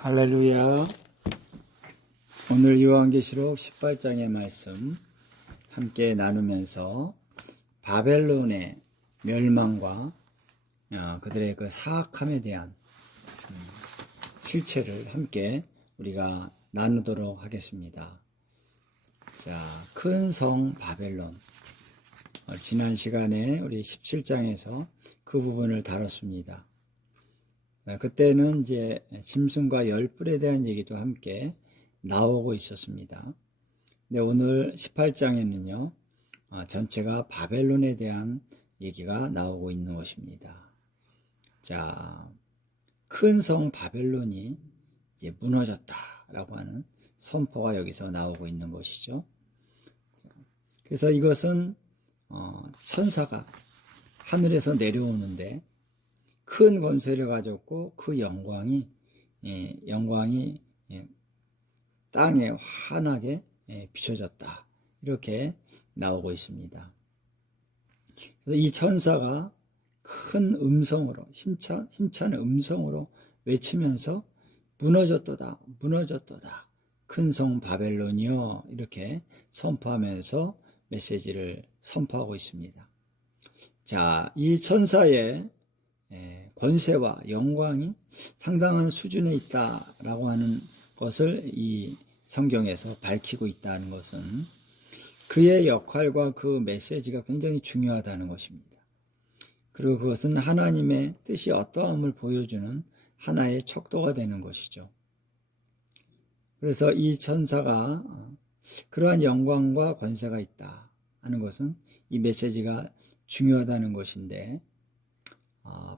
할렐루야. 오늘 요한계시록 18장의 말씀 함께 나누면서 바벨론의 멸망과 그들의 그 사악함에 대한 실체를 함께 우리가 나누도록 하겠습니다. 자, 큰 성 바벨론. 지난 시간에 우리 17장에서 그 부분을 다뤘습니다. 그때는 이제 짐승과 열불에 대한 얘기도 함께 나오고 있었습니다. 근데 오늘 18장에는요, 전체가 바벨론에 대한 얘기가 나오고 있는 것입니다. 자, 큰 성 바벨론이 이제 무너졌다라고 하는 선포가 여기서 나오고 있는 것이죠. 그래서 이것은 천사가 하늘에서 내려오는데 큰 권세를 가졌고 그 영광이 땅에 환하게 비춰졌다. 이렇게 나오고 있습니다. 그래서 이 천사가 큰 음성으로 힘찬 음성으로 외치면서 무너졌도다, 무너졌도다. 큰 성 바벨론이여 이렇게 선포하면서 메시지를 선포하고 있습니다. 자, 이 천사의 권세와 영광이 상당한 수준에 있다라고 하는 것을 이 성경에서 밝히고 있다는 것은 그의 역할과 그 메시지가 굉장히 중요하다는 것입니다. 그리고 그것은 하나님의 뜻이 어떠함을 보여주는 하나의 척도가 되는 것이죠. 그래서 이 천사가 그러한 영광과 권세가 있다 하는 것은 이 메시지가 중요하다는 것인데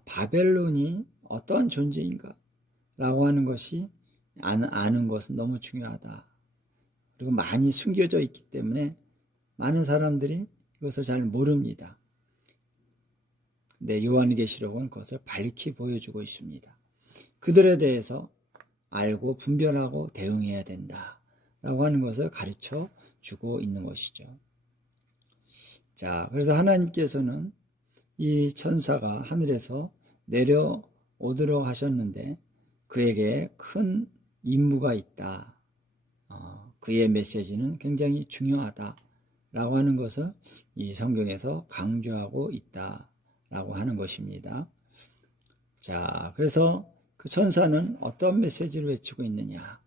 바벨론이 어떠한 존재인가 라고 하는 것이 아는 것은 너무 중요하다. 그리고 많이 숨겨져 있기 때문에 많은 사람들이 이것을 잘 모릅니다. 근데 요한계시록은 그것을 밝히 보여주고 있습니다. 그들에 대해서 알고 분별하고 대응해야 된다 라고 하는 것을 가르쳐 주고 있는 것이죠. 자, 그래서 하나님께서는 이 천사가 하늘에서 내려오도록 하셨는데 그에게 큰 임무가 있다. 그의 메시지는 굉장히 중요하다라고 하는 것을 이 성경에서 강조하고 있다라고 하는 것입니다. 자, 그래서 그 천사는 어떤 메시지를 외치고 있느냐?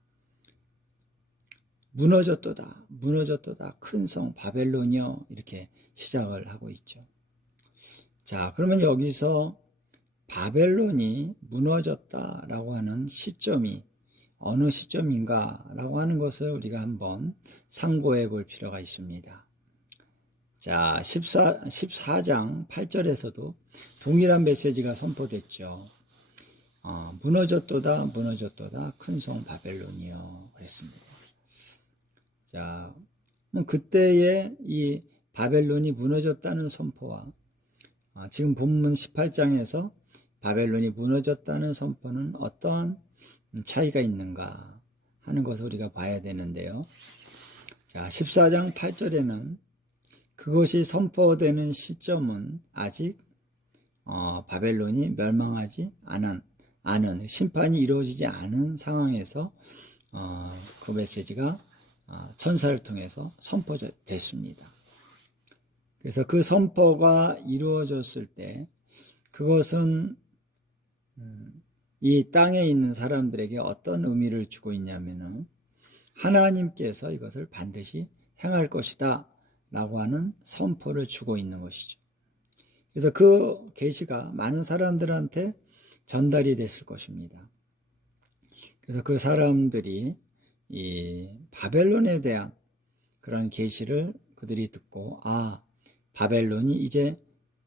무너졌도다, 무너졌도다, 큰 성 바벨론이여 이렇게 시작을 하고 있죠. 자, 그러면 여기서 바벨론이 무너졌다라고 하는 시점이 어느 시점인가라고 하는 것을 우리가 한번 상고해 볼 필요가 있습니다. 자, 14장 8절에서도 동일한 메시지가 선포됐죠. 무너졌도다, 무너졌도다, 큰 성 바벨론이요. 그랬습니다. 자, 그때의 이 바벨론이 무너졌다는 선포와 지금 본문 18장에서 바벨론이 무너졌다는 선포는 어떠한 차이가 있는가 하는 것을 우리가 봐야 되는데요. 자, 14장 8절에는 그것이 선포되는 시점은 아직 바벨론이 멸망하지 않은 심판이 이루어지지 않은 상황에서 그 메시지가 천사를 통해서 선포됐습니다. 그래서 그 선포가 이루어졌을 때 그것은 이 땅에 있는 사람들에게 어떤 의미를 주고 있냐면은 하나님께서 이것을 반드시 행할 것이다 라고 하는 선포를 주고 있는 것이죠. 그래서 그 계시가 많은 사람들한테 전달이 됐을 것입니다. 그래서 그 사람들이 이 바벨론에 대한 그런 계시를 그들이 듣고 바벨론이 이제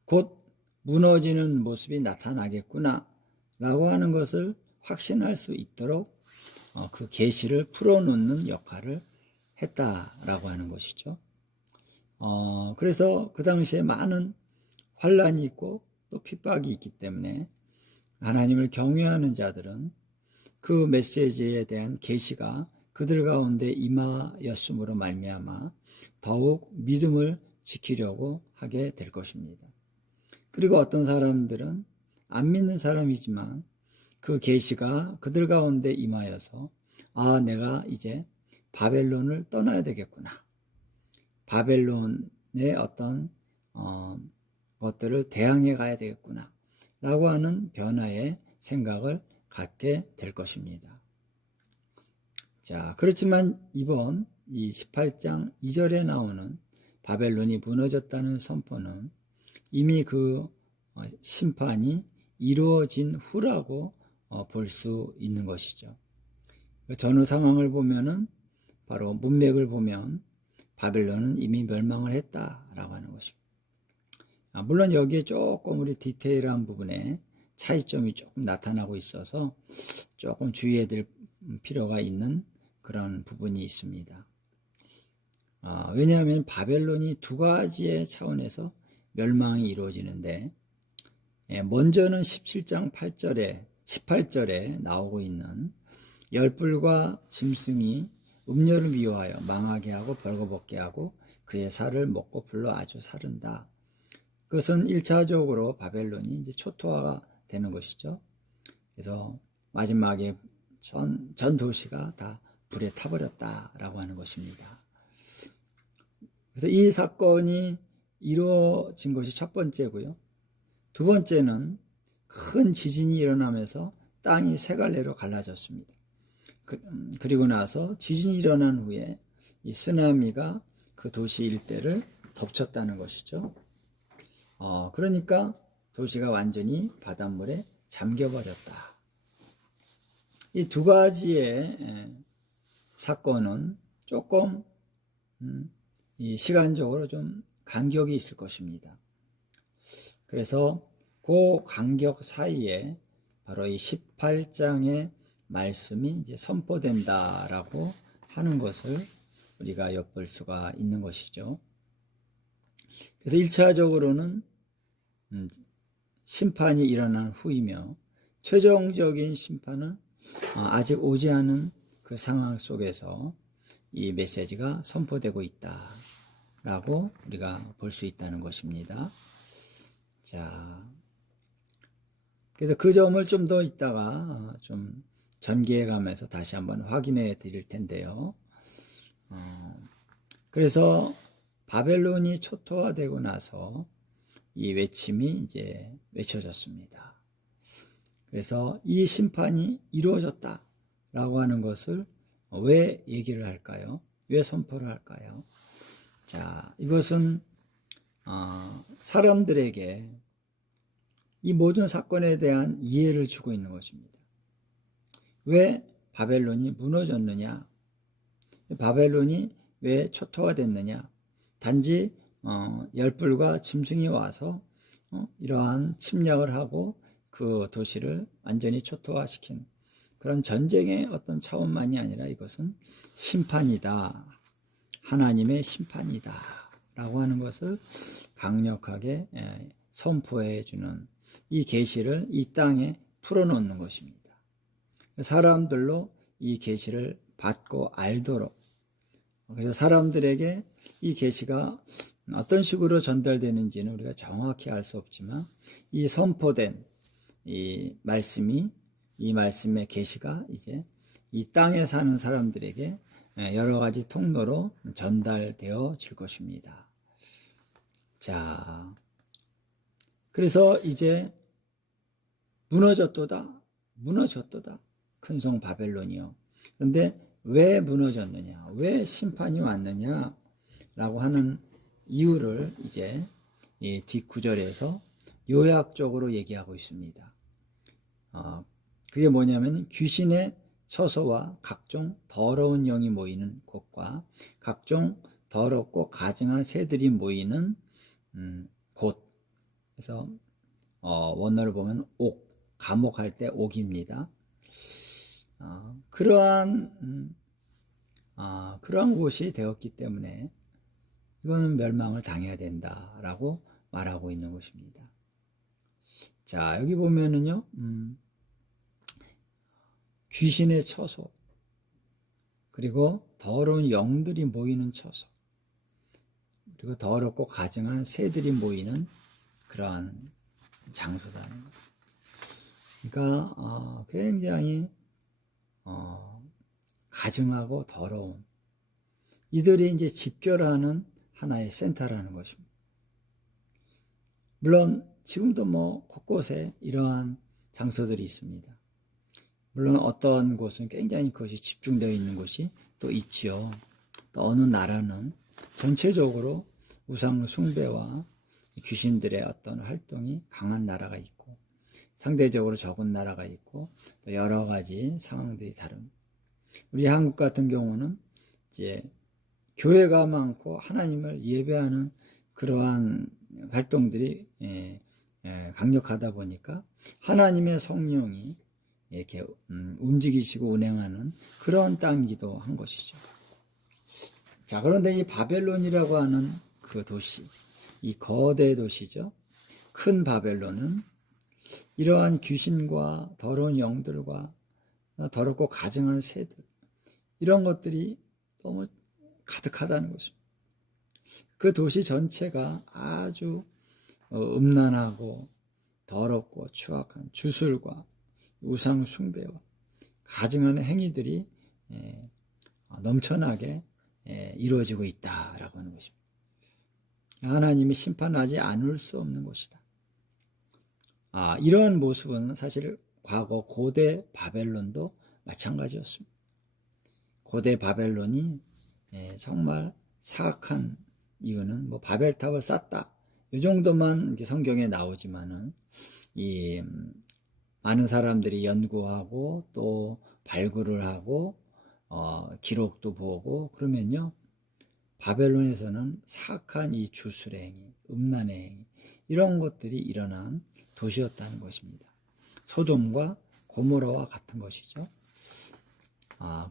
곧 무너지는 모습이 나타나겠구나 라고 하는 것을 확신할 수 있도록 그 계시를 풀어놓는 역할을 했다라고 하는 것이죠. 그래서 그 당시에 많은 환란이 있고 또 핍박이 있기 때문에 하나님을 경외하는 자들은 그 메시지에 대한 계시가 그들 가운데 임하였음으로 말미암아 더욱 믿음을 지키려고 하게 될 것입니다. 그리고 어떤 사람들은 안 믿는 사람이지만 그 계시가 그들 가운데 임하여서 아, 내가 이제 바벨론을 떠나야 되겠구나. 바벨론의 어떤 것들을 대항해 가야 되겠구나 라고 하는 변화의 생각을 갖게 될 것입니다. 자, 그렇지만 이번 이 18장 2절에 나오는 바벨론이 무너졌다는 선포는 이미 그 심판이 이루어진 후라고 볼 수 있는 것이죠. 전후 상황을 보면은 바로 문맥을 보면 바벨론은 이미 멸망을 했다라고 하는 것입니다. 물론 여기에 조금 우리 디테일한 부분에 차이점이 조금 나타나고 있어서 조금 주의해야 될 필요가 있는 그런 부분이 있습니다. 왜냐하면 바벨론이 두 가지의 차원에서 멸망이 이루어지는데, 먼저는 17장 18절에 나오고 있는 열불과 짐승이 음료를 미워하여 망하게 하고 벌거벗게 하고 그의 살을 먹고 불러 아주 사른다. 그것은 1차적으로 바벨론이 이제 초토화가 되는 것이죠. 그래서 마지막에 전 도시가 다 불에 타버렸다라고 하는 것입니다. 그래서 이 사건이 이루어진 것이 첫 번째고요. 두 번째는 큰 지진이 일어나면서 땅이 세 갈래로 갈라졌습니다. 그리고 나서 지진이 일어난 후에 이 쓰나미가 그 도시 일대를 덮쳤다는 것이죠. 그러니까 도시가 완전히 바닷물에 잠겨버렸다. 이 두 가지의 사건은 조금 이 시간적으로 좀 간격이 있을 것입니다. 그래서 그 간격 사이에 바로 이 18장의 말씀이 이제 선포된다라고 하는 것을 우리가 엿볼 수가 있는 것이죠. 그래서 1차적으로는 심판이 일어난 후이며 최종적인 심판은 아직 오지 않은 그 상황 속에서 이 메시지가 선포되고 있다라고 우리가 볼 수 있다는 것입니다. 자, 그래서 그 점을 좀 더 이따가 좀 전개해 가면서 다시 한번 확인해 드릴 텐데요. 그래서 바벨론이 초토화되고 나서 이 외침이 이제 외쳐졌습니다. 그래서 이 심판이 이루어졌다라고 하는 것을 왜 얘기를 할까요? 왜 선포를 할까요? 자, 이것은 사람들에게 이 모든 사건에 대한 이해를 주고 있는 것입니다. 왜 바벨론이 무너졌느냐? 바벨론이 왜 초토화됐느냐? 단지 열불과 짐승이 와서 이러한 침략을 하고 그 도시를 완전히 초토화시킨 그런 전쟁의 어떤 차원만이 아니라 이것은 심판이다. 하나님의 심판이다. 라고 하는 것을 강력하게 선포해 주는 이 계시를 이 땅에 풀어놓는 것입니다. 사람들로 이 계시를 받고 알도록, 그래서 사람들에게 이 계시가 어떤 식으로 전달되는지는 우리가 정확히 알 수 없지만 이 선포된 이 말씀이, 이 말씀의 계시가 이제 이 땅에 사는 사람들에게 여러 가지 통로로 전달되어 질 것입니다. 자, 그래서 이제 무너졌도다 큰 성 바벨론이요. 그런데 왜 무너졌느냐, 왜 심판이 왔느냐 라고 하는 이유를 이제 이 뒷구절에서 요약적으로 얘기하고 있습니다. 그게 뭐냐면 귀신의 처소와 각종 더러운 영이 모이는 곳과 각종 더럽고 가증한 새들이 모이는 곳. 그래서 원어를 보면 옥, 감옥할 때 옥입니다. 그러한 곳이 되었기 때문에 이거는 멸망을 당해야 된다라고 말하고 있는 것입니다. 자, 여기 보면은요, 귀신의 처소, 그리고 더러운 영들이 모이는 처소, 그리고 더럽고 가증한 새들이 모이는 그러한 장소라는 것. 그러니까 굉장히 가증하고 더러운, 이들이 이제 집결하는 하나의 센터라는 것입니다. 물론 지금도 뭐 곳곳에 이러한 장소들이 있습니다. 물론 어떤 곳은 굉장히 그것이 집중되어 있는 곳이 또 있지요. 또 어느 나라는 전체적으로 우상 숭배와 귀신들의 어떤 활동이 강한 나라가 있고, 상대적으로 적은 나라가 있고, 또 여러 가지 상황들이 다릅니다. 우리 한국 같은 경우는 이제 교회가 많고 하나님을 예배하는 그러한 활동들이 강력하다 보니까 하나님의 성령이 이렇게 움직이시고 운행하는 그런 땅이기도 한 것이죠. 자, 그런데 이 바벨론이라고 하는 그 도시, 이 거대 도시죠. 큰 바벨론은 이러한 귀신과 더러운 영들과 더럽고 가증한 새들, 이런 것들이 너무 가득하다는 것입니다. 그 도시 전체가 아주 음란하고 더럽고 추악한 주술과 우상 숭배와 가증한 행위들이 넘쳐나게 이루어지고 있다라고 하는 것입니다. 하나님이 심판하지 않을 수 없는 것이다. 이러한 모습은 사실 과거 고대 바벨론도 마찬가지였습니다. 고대 바벨론이 정말 사악한 이유는 뭐 바벨탑을 쌓다, 이 정도만 성경에 나오지만은 이 많은 사람들이 연구하고 또 발굴을 하고 기록도 보고 그러면요, 바벨론에서는 사악한 이 주술의 행위, 음란의 행위, 이런 것들이 일어난 도시였다는 것입니다. 소돔과 고모라와 같은 것이죠.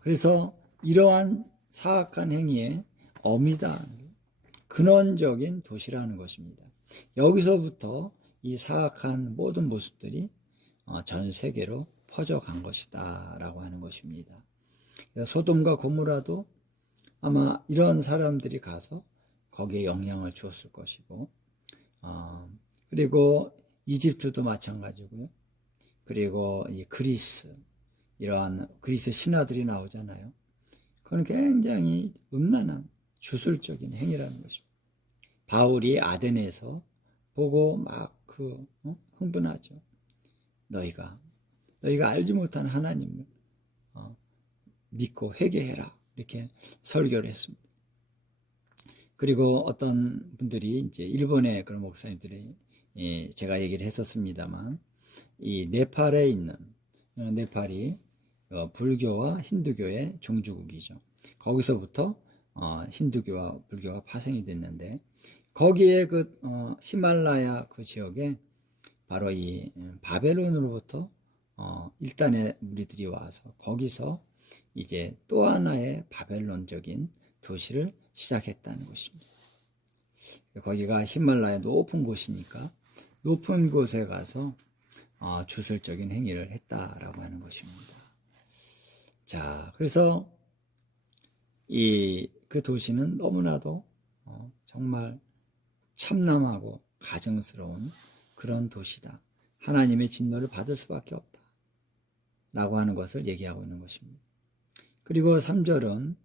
그래서 이러한 사악한 행위의 어미다, 근원적인 도시라는 것입니다. 여기서부터 이 사악한 모든 모습들이 전 세계로 퍼져간 것이다 라고 하는 것입니다. 소돔과 고모라도 아마 이런 사람들이 가서 거기에 영향을 주었을 것이고, 그리고 이집트도 마찬가지고요. 그리고 이 그리스, 이러한 그리스 신화들이 나오잖아요. 그건 굉장히 음란한 주술적인 행위라는 것입니다. 바울이 아덴에서 보고 막 흥분하죠. 너희가 알지 못한 하나님을 믿고 회개해라, 이렇게 설교를 했습니다. 그리고 어떤 분들이 이제 일본의 그런 목사님들이 제가 얘기를 했었습니다만, 이 네팔에 있는, 네팔이 불교와 힌두교의 종주국이죠. 거기서부터 힌두교와 불교가 파생이 됐는데, 거기에 그 히말라야 그 지역에 바로 이 바벨론으로부터 일단의 무리들이 와서 거기서 이제 또 하나의 바벨론적인 도시를 시작했다는 것입니다. 거기가 히말라야 높은 곳이니까 높은 곳에 가서 주술적인 행위를 했다라고 하는 것입니다. 자, 그래서 그 도시는 너무나도 정말 참남하고 가증스러운 그런 도시다. 하나님의 진노를 받을 수밖에 없다 라고 하는 것을 얘기하고 있는 것입니다. 그리고 3절은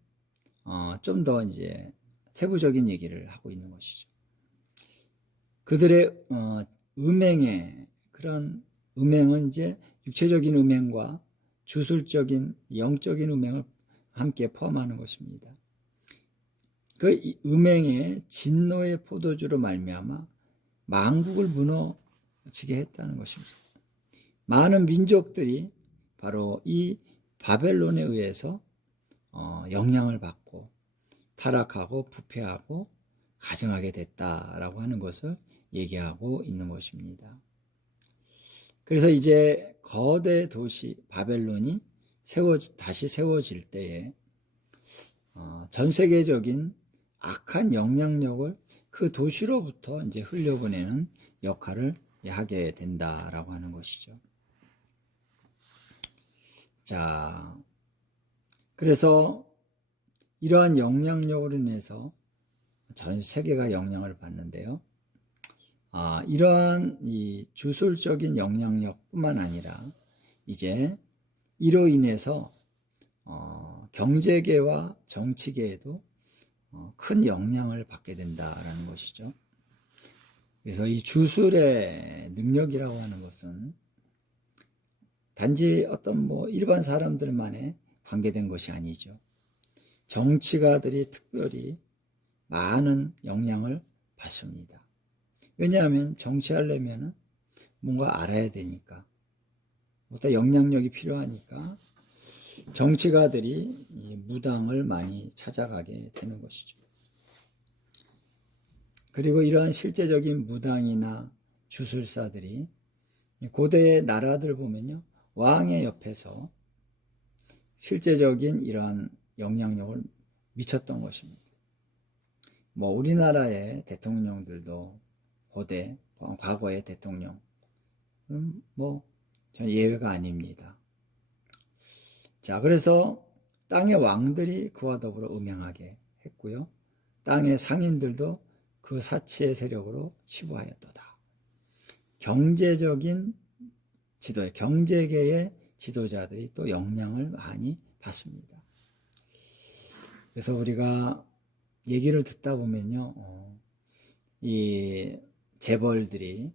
좀 더 이제 세부적인 얘기를 하고 있는 것이죠. 그들의 음행의 그런 음행은 이제 육체적인 음행과 주술적인 영적인 음행을 함께 포함하는 것입니다. 그 음행의 진노의 포도주로 말미암아 만국을 무너지게 했다는 것입니다. 많은 민족들이 바로 이 바벨론에 의해서 영향을 받고 타락하고 부패하고 가증하게 됐다라고 하는 것을 얘기하고 있는 것입니다. 그래서 이제 거대 도시 바벨론이 다시 세워질 때에 전 세계적인 악한 영향력을 그 도시로부터 이제 흘려보내는 역할을 하게 된다라고 하는 것이죠. 자, 그래서 이러한 영향력으로 인해서 전 세계가 영향을 받는데요. 이러한 이 주술적인 영향력뿐만 아니라 이제 이로 인해서 경제계와 정치계에도 큰 영향을 받게 된다라는 것이죠. 그래서 이 주술의 능력이라고 하는 것은 단지 어떤 일반 사람들만에 관계된 것이 아니죠. 정치가들이 특별히 많은 영향을 받습니다. 왜냐하면 정치하려면 뭔가 알아야 되니까, 어떤 영향력이 필요하니까 정치가들이 이 무당을 많이 찾아가게 되는 것이죠. 그리고 이러한 실제적인 무당이나 주술사들이 고대의 나라들 보면요, 왕의 옆에서 실제적인 이러한 영향력을 미쳤던 것입니다. 우리나라의 대통령들도 과거의 대통령, 전 예외가 아닙니다. 자, 그래서 땅의 왕들이 그와 더불어 음행하게 했고요. 땅의 상인들도 그 사치의 세력으로 치부하였도다. 경제적인 경제계의 지도자들이 또 영향을 많이 받습니다. 그래서 우리가 얘기를 듣다 보면요, 이 재벌들이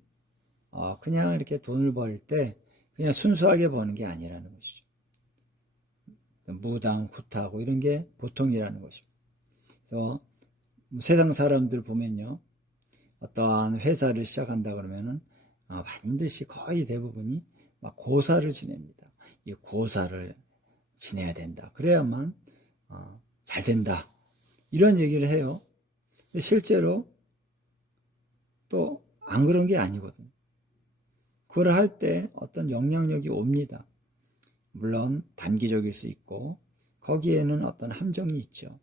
그냥 이렇게 돈을 벌 때 그냥 순수하게 버는 게 아니라는 것이죠. 무당, 굿하고 이런 게 보통이라는 것입니다. 그래서 세상 사람들 보면요, 어떠한 회사를 시작한다 그러면은 반드시 거의 대부분이 막 고사를 지냅니다. 이 고사를 지내야 된다. 그래야만 잘 된다. 이런 얘기를 해요. 근데 실제로 또 안 그런 게 아니거든. 그걸 할 때 어떤 영향력이 옵니다. 물론 단기적일 수 있고 거기에는 어떤 함정이 있죠.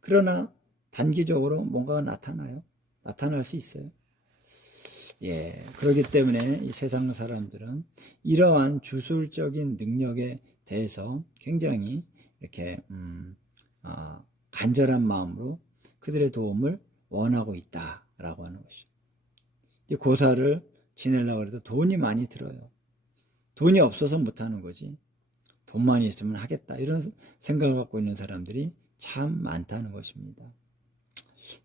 그러나 단기적으로 뭔가가 나타나요. 나타날 수 있어요. 예, 그렇기 때문에 이 세상 사람들은 이러한 주술적인 능력에 대해서 굉장히 이렇게 간절한 마음으로 그들의 도움을 원하고 있다라고 하는 것이죠. 고사를 지내려고 해도 돈이 많이 들어요. 돈이 없어서 못하는 거지. 돈만 있으면 하겠다. 이런 생각을 갖고 있는 사람들이 참 많다는 것입니다.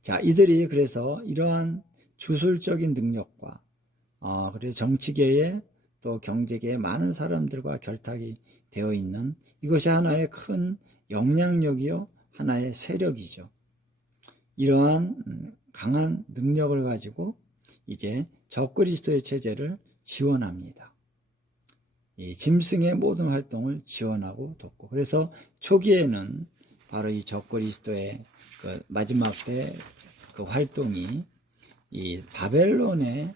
자, 이들이 그래서 이러한 주술적인 능력과 그래서 정치계에 또 경제계에 많은 사람들과 결탁이 되어 있는 이것이 하나의 큰 영향력이요, 하나의 세력이죠. 이러한 강한 능력을 가지고 이제 적그리스도의 체제를 지원합니다. 이 짐승의 모든 활동을 지원하고 돕고, 그래서 초기에는 바로 이 적그리스도의 그 마지막 때 그 활동이 이 바벨론의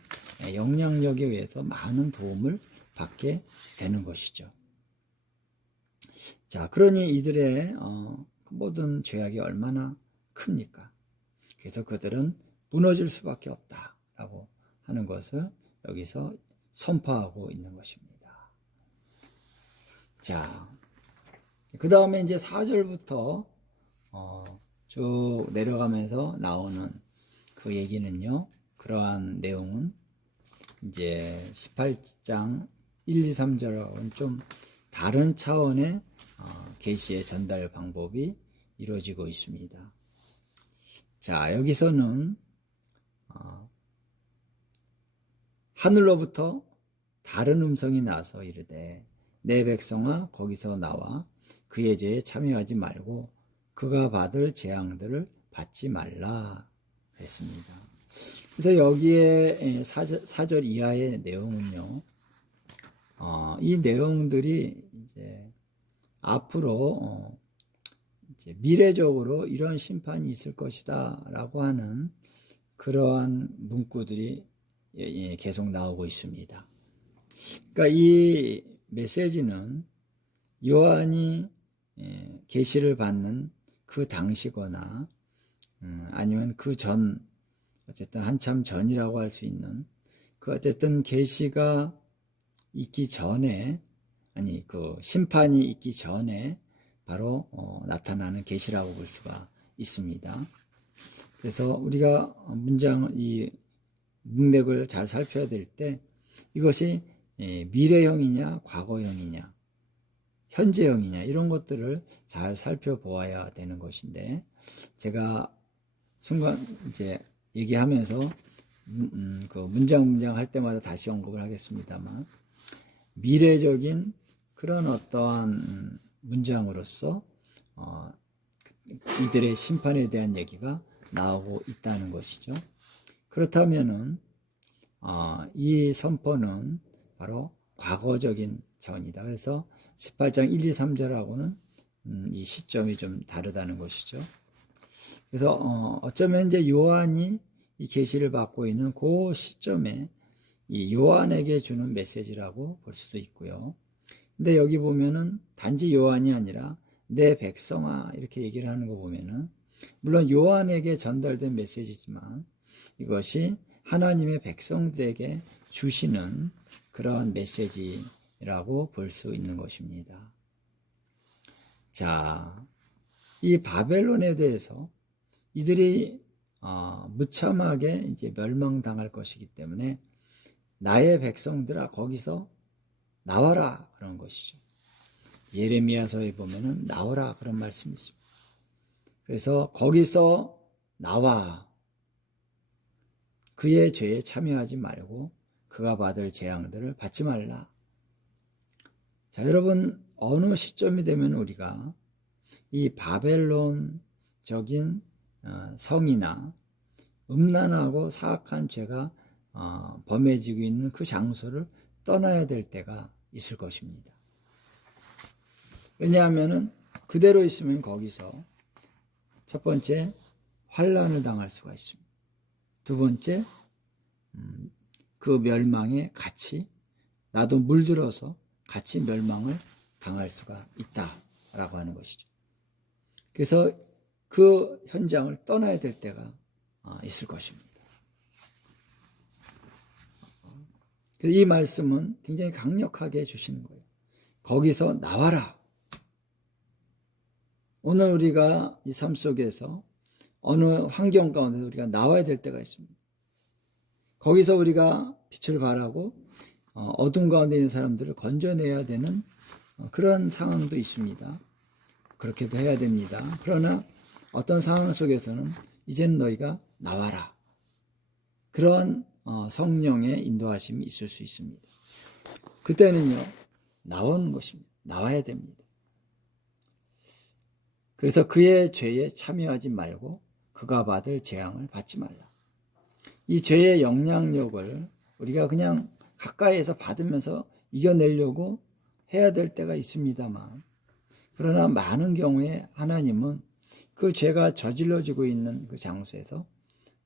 영향력에 의해서 많은 도움을 받게 되는 것이죠. 자, 그러니 이들의 모든 죄악이 얼마나 큽니까? 그래서 그들은 무너질 수밖에 없다라고 하는 것을 여기서 선포하고 있는 것입니다. 자, 그 다음에 이제 4절부터 쭉 내려가면서 나오는 그 얘기는요, 그러한 내용은 이제 18장 1, 2, 3절하고는 좀 다른 차원의 계시의 전달 방법이 이루어지고 있습니다. 자, 여기서는 하늘로부터 다른 음성이 나서 이르되 내 백성아 거기서 나와 그의 죄에 참여하지 말고 그가 받을 재앙들을 받지 말라 그랬습니다. 그래서 여기에 4절 이하의 내용은요, 이 내용들이 이제 앞으로 이제 미래적으로 이런 심판이 있을 것이다 라고 하는 그러한 문구들이 계속 나오고 있습니다. 그러니까 이 메시지는 요한이 계시를 받는 그 당시거나 아니면 그 전, 어쨌든 한참 전이라고 할 수 있는 그 어쨌든 계시가 있기 전에, 아니 그 심판이 있기 전에 바로 나타나는 계시라고 볼 수가 있습니다. 그래서 우리가 이 문맥을 잘 살펴야 될 때 이것이 미래형이냐, 과거형이냐, 현재형이냐, 이런 것들을 잘 살펴보아야 되는 것인데, 제가 순간 이제 얘기하면서 그 문장 할 때마다 다시 언급을 하겠습니다만, 미래적인 그런 어떠한 문장으로서 이들의 심판에 대한 얘기가 나오고 있다는 것이죠. 그렇다면은 이 선포는 바로 과거적인 차원이다. 그래서 18장 1, 2, 3절하고는 이 시점이 좀 다르다는 것이죠. 그래서 어쩌면 이제 요한이 이 계시를 받고 있는 그 시점에 이 요한에게 주는 메시지라고 볼 수도 있고요. 근데 여기 보면은 단지 요한이 아니라 내 백성아 이렇게 얘기를 하는 거 보면은 물론 요한에게 전달된 메시지지만 이것이 하나님의 백성들에게 주시는 그러한 메시지라고 볼 수 있는 것입니다. 자, 이 바벨론에 대해서 이들이 무참하게 이제 멸망당할 것이기 때문에 나의 백성들아 거기서 나와라 그런 것이죠. 예레미야서에 보면은 나오라 그런 말씀이 있습니다. 그래서 거기서 나와 그의 죄에 참여하지 말고 그가 받을 재앙들을 받지 말라. 자, 여러분 어느 시점이 되면 우리가 이 바벨론적인 성이나 음란하고 사악한 죄가 범해지고 있는 그 장소를 떠나야 될 때가 있을 것입니다. 왜냐하면 그대로 있으면 거기서 첫 번째 환난을 당할 수가 있습니다. 두 번째 그 멸망에 같이 나도 물들어서 같이 멸망을 당할 수가 있다라고 하는 것이죠. 그래서 그 현장을 떠나야 될 때가 있을 것입니다. 이 말씀은 굉장히 강력하게 주시는 거예요. 거기서 나와라. 오늘 우리가 이 삶 속에서 어느 환경 가운데서 우리가 나와야 될 때가 있습니다. 거기서 우리가 빛을 발하고 어둠 가운데 있는 사람들을 건져내야 되는 그런 상황도 있습니다. 그렇게도 해야 됩니다. 그러나 어떤 상황 속에서는 이제는 너희가 나와라. 그런 성령의 인도하심이 있을 수 있습니다. 그때는요, 나오는 것입니다. 나와야 됩니다. 그래서 그의 죄에 참여하지 말고 그가 받을 재앙을 받지 말라. 이 죄의 영향력을 우리가 그냥 가까이에서 받으면서 이겨내려고 해야 될 때가 있습니다만, 그러나 많은 경우에 하나님은 그 죄가 저질러지고 있는 그 장소에서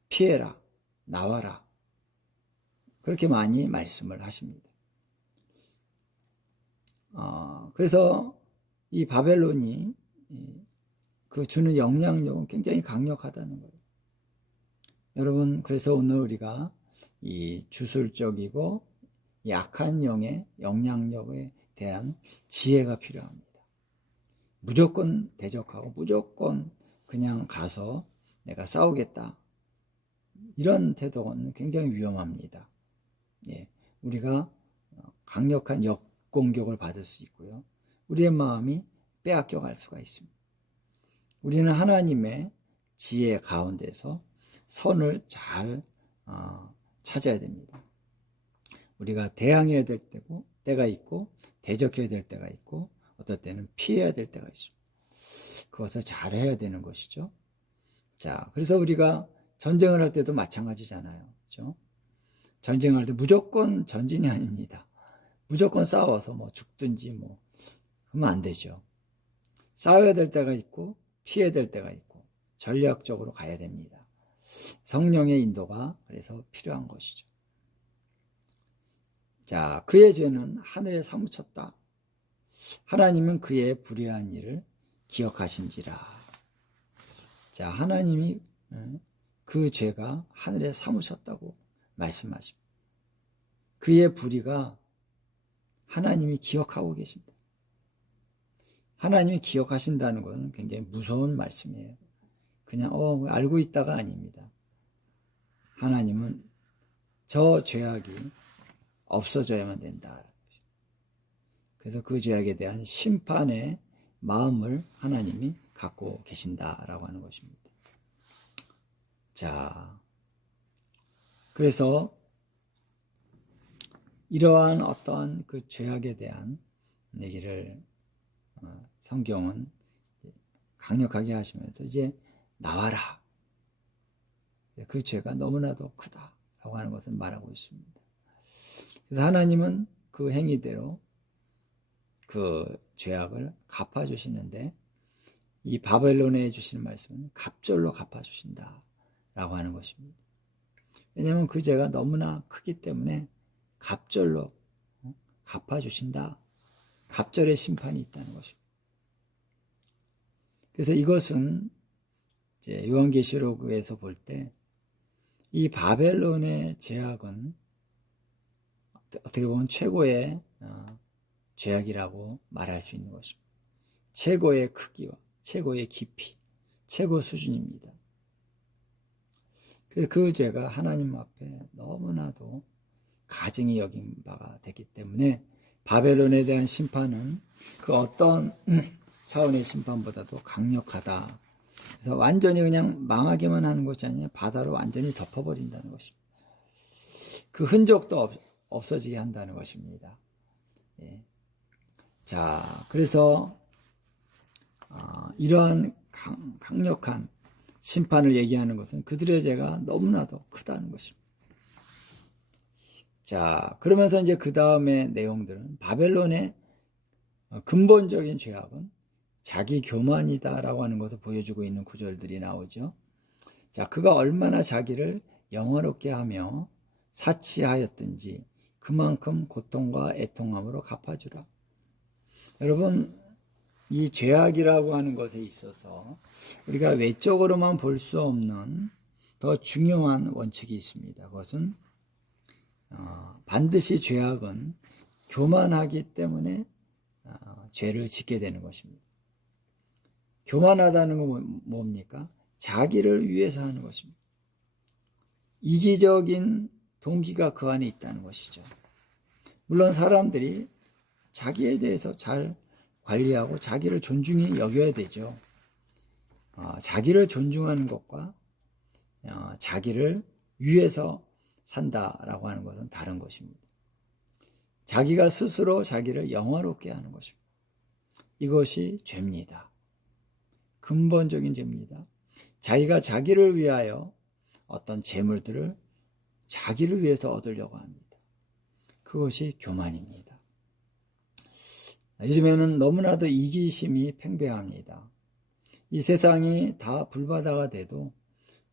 피해라, 나와라, 그렇게 많이 말씀을 하십니다. 그래서 이 바벨론이 그 주는 영향력은 굉장히 강력하다는 거예요. 여러분, 그래서 오늘 우리가 이 주술적이고 약한 영의 영향력에 대한 지혜가 필요합니다. 무조건 대적하고 무조건 그냥 가서 내가 싸우겠다. 이런 태도는 굉장히 위험합니다. 예, 우리가 강력한 역공격을 받을 수 있고요. 우리의 마음이 빼앗겨 갈 수가 있습니다. 우리는 하나님의 지혜 가운데서 선을 잘 찾아야 됩니다. 우리가 대항해야 될 때가 있고 대적해야 될 때가 있고 어떨 때는 피해야 될 때가 있습니다. 그것을 잘 해야 되는 것이죠. 자, 그래서 우리가 전쟁을 할 때도 마찬가지잖아요. 그렇죠? 전쟁할 때 무조건 전진이 아닙니다. 무조건 싸워서 뭐 죽든지 그러면 안 되죠. 싸워야 될 때가 있고 피해야 될 때가 있고 전략적으로 가야 됩니다. 성령의 인도가 그래서 필요한 것이죠. 자, 그의 죄는 하늘에 사무쳤다. 하나님은 그의 불의한 일을 기억하신지라. 자, 하나님이 그 죄가 하늘에 사무쳤다고 말씀하십니다. 그의 불의가 하나님이 기억하고 계신다. 하나님이 기억하신다는 것은 굉장히 무서운 말씀이에요. 그냥 알고 있다가 아닙니다. 하나님은 저 죄악이 없어져야만 된다. 그래서 그 죄악에 대한 심판의 마음을 하나님이 갖고 계신다라고 하는 것입니다. 자, 그래서 이러한 어떠한 그 죄악에 대한 얘기를 성경은 강력하게 하시면서 이제 나와라. 그 죄가 너무나도 크다라고 하는 것을 말하고 있습니다. 그래서 하나님은 그 행위대로 그 죄악을 갚아주시는데 이 바벨론에 주시는 말씀은 갑절로 갚아주신다라고 하는 것입니다. 왜냐하면 그 죄가 너무나 크기 때문에 갑절로 갚아주신다. 갑절의 심판이 있다는 것입니다. 그래서 이것은 이제 요한계시록에서 볼 때 이 바벨론의 죄악은 어떻게 보면 최고의 죄악이라고 말할 수 있는 것입니다. 최고의 크기와 최고의 깊이, 최고 수준입니다. 그 죄가 하나님 앞에 너무나도 가증히 여긴 바가 됐기 때문에 바벨론에 대한 심판은 그 어떤 차원의 심판보다도 강력하다. 그래서 완전히 그냥 망하기만 하는 것이 아니라 바다로 완전히 덮어버린다는 것입니다. 그 흔적도 없어지게 한다는 것입니다. 예. 자, 그래서 이러한 강력한 심판을 얘기하는 것은 그들의 죄가 너무나도 크다는 것입니다. 자, 그러면서 이제 그 다음의 내용들은 바벨론의 근본적인 죄악은 자기 교만이다라고 하는 것을 보여주고 있는 구절들이 나오죠. 자, 그가 얼마나 자기를 영화롭게 하며 사치하였든지 그만큼 고통과 애통함으로 갚아주라. 여러분, 이 죄악이라고 하는 것에 있어서 우리가 외적으로만 볼 수 없는 더 중요한 원칙이 있습니다. 그것은 반드시 죄악은 교만하기 때문에 죄를 짓게 되는 것입니다. 교만하다는 건 뭡니까? 자기를 위해서 하는 것입니다. 이기적인 동기가 그 안에 있다는 것이죠. 물론 사람들이 자기에 대해서 잘 관리하고 자기를 존중히 여겨야 되죠. 자기를 존중하는 것과 자기를 위해서 산다라고 하는 것은 다른 것입니다. 자기가 스스로 자기를 영화롭게 하는 것입니다. 이것이 죄입니다. 근본적인 죄입니다. 자기가 자기를 위하여 어떤 재물들을 자기를 위해서 얻으려고 합니다. 그것이 교만입니다. 요즘에는 너무나도 이기심이 팽배합니다. 이 세상이 다 불바다가 돼도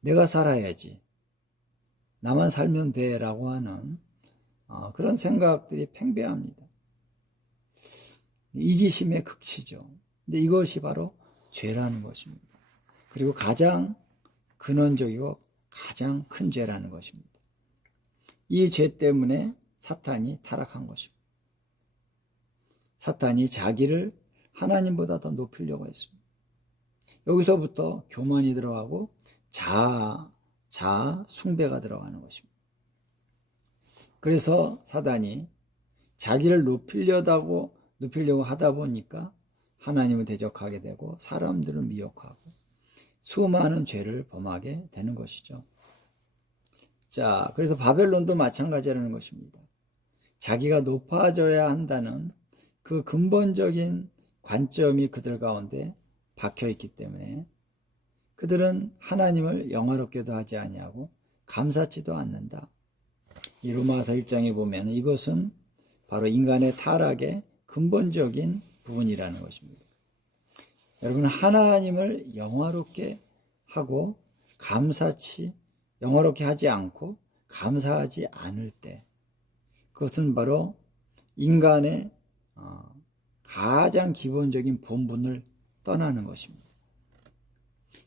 내가 살아야지, 나만 살면 돼라고 하는 그런 생각들이 팽배합니다. 이기심의 극치죠. 근데 이것이 바로 죄라는 것입니다. 그리고 가장 근원적이고 가장 큰 죄라는 것입니다. 이 죄 때문에 사탄이 타락한 것입니다. 사탄이 자기를 하나님보다 더 높이려고 했습니다. 여기서부터 교만이 들어가고 자아 숭배가 들어가는 것입니다. 그래서 사단이 자기를 높이려고 하다 보니까 하나님을 대적하게 되고 사람들을 미혹하고 수많은 죄를 범하게 되는 것이죠. 자, 그래서 바벨론도 마찬가지라는 것입니다. 자기가 높아져야 한다는 그 근본적인 관점이 그들 가운데 박혀 있기 때문에 그들은 하나님을 영화롭게도 하지 아니하고 감사치도 않는다. 이 로마서 1장에 보면 이것은 바로 인간의 타락의 근본적인 부분이라는 것입니다. 여러분, 하나님을 영화롭게 하고 영화롭게 하지 않고 감사하지 않을 때, 그것은 바로 인간의 가장 기본적인 본분을 떠나는 것입니다.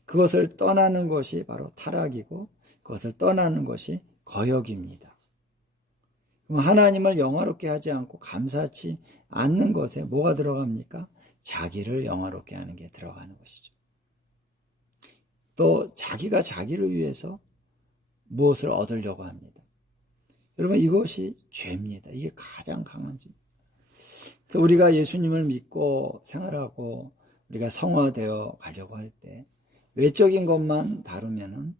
그것을 떠나는 것이 바로 타락이고 그것을 떠나는 것이 거역입니다. 그럼 하나님을 영화롭게 하지 않고 감사치 않는 것에 뭐가 들어갑니까? 자기를 영화롭게 하는 게 들어가는 것이죠. 또 자기가 자기를 위해서 무엇을 얻으려고 합니다. 여러분, 이것이 죄입니다. 이게 가장 강한 죄. 그래서 우리가 예수님을 믿고 생활하고 우리가 성화되어 가려고 할 때 외적인 것만 다루면은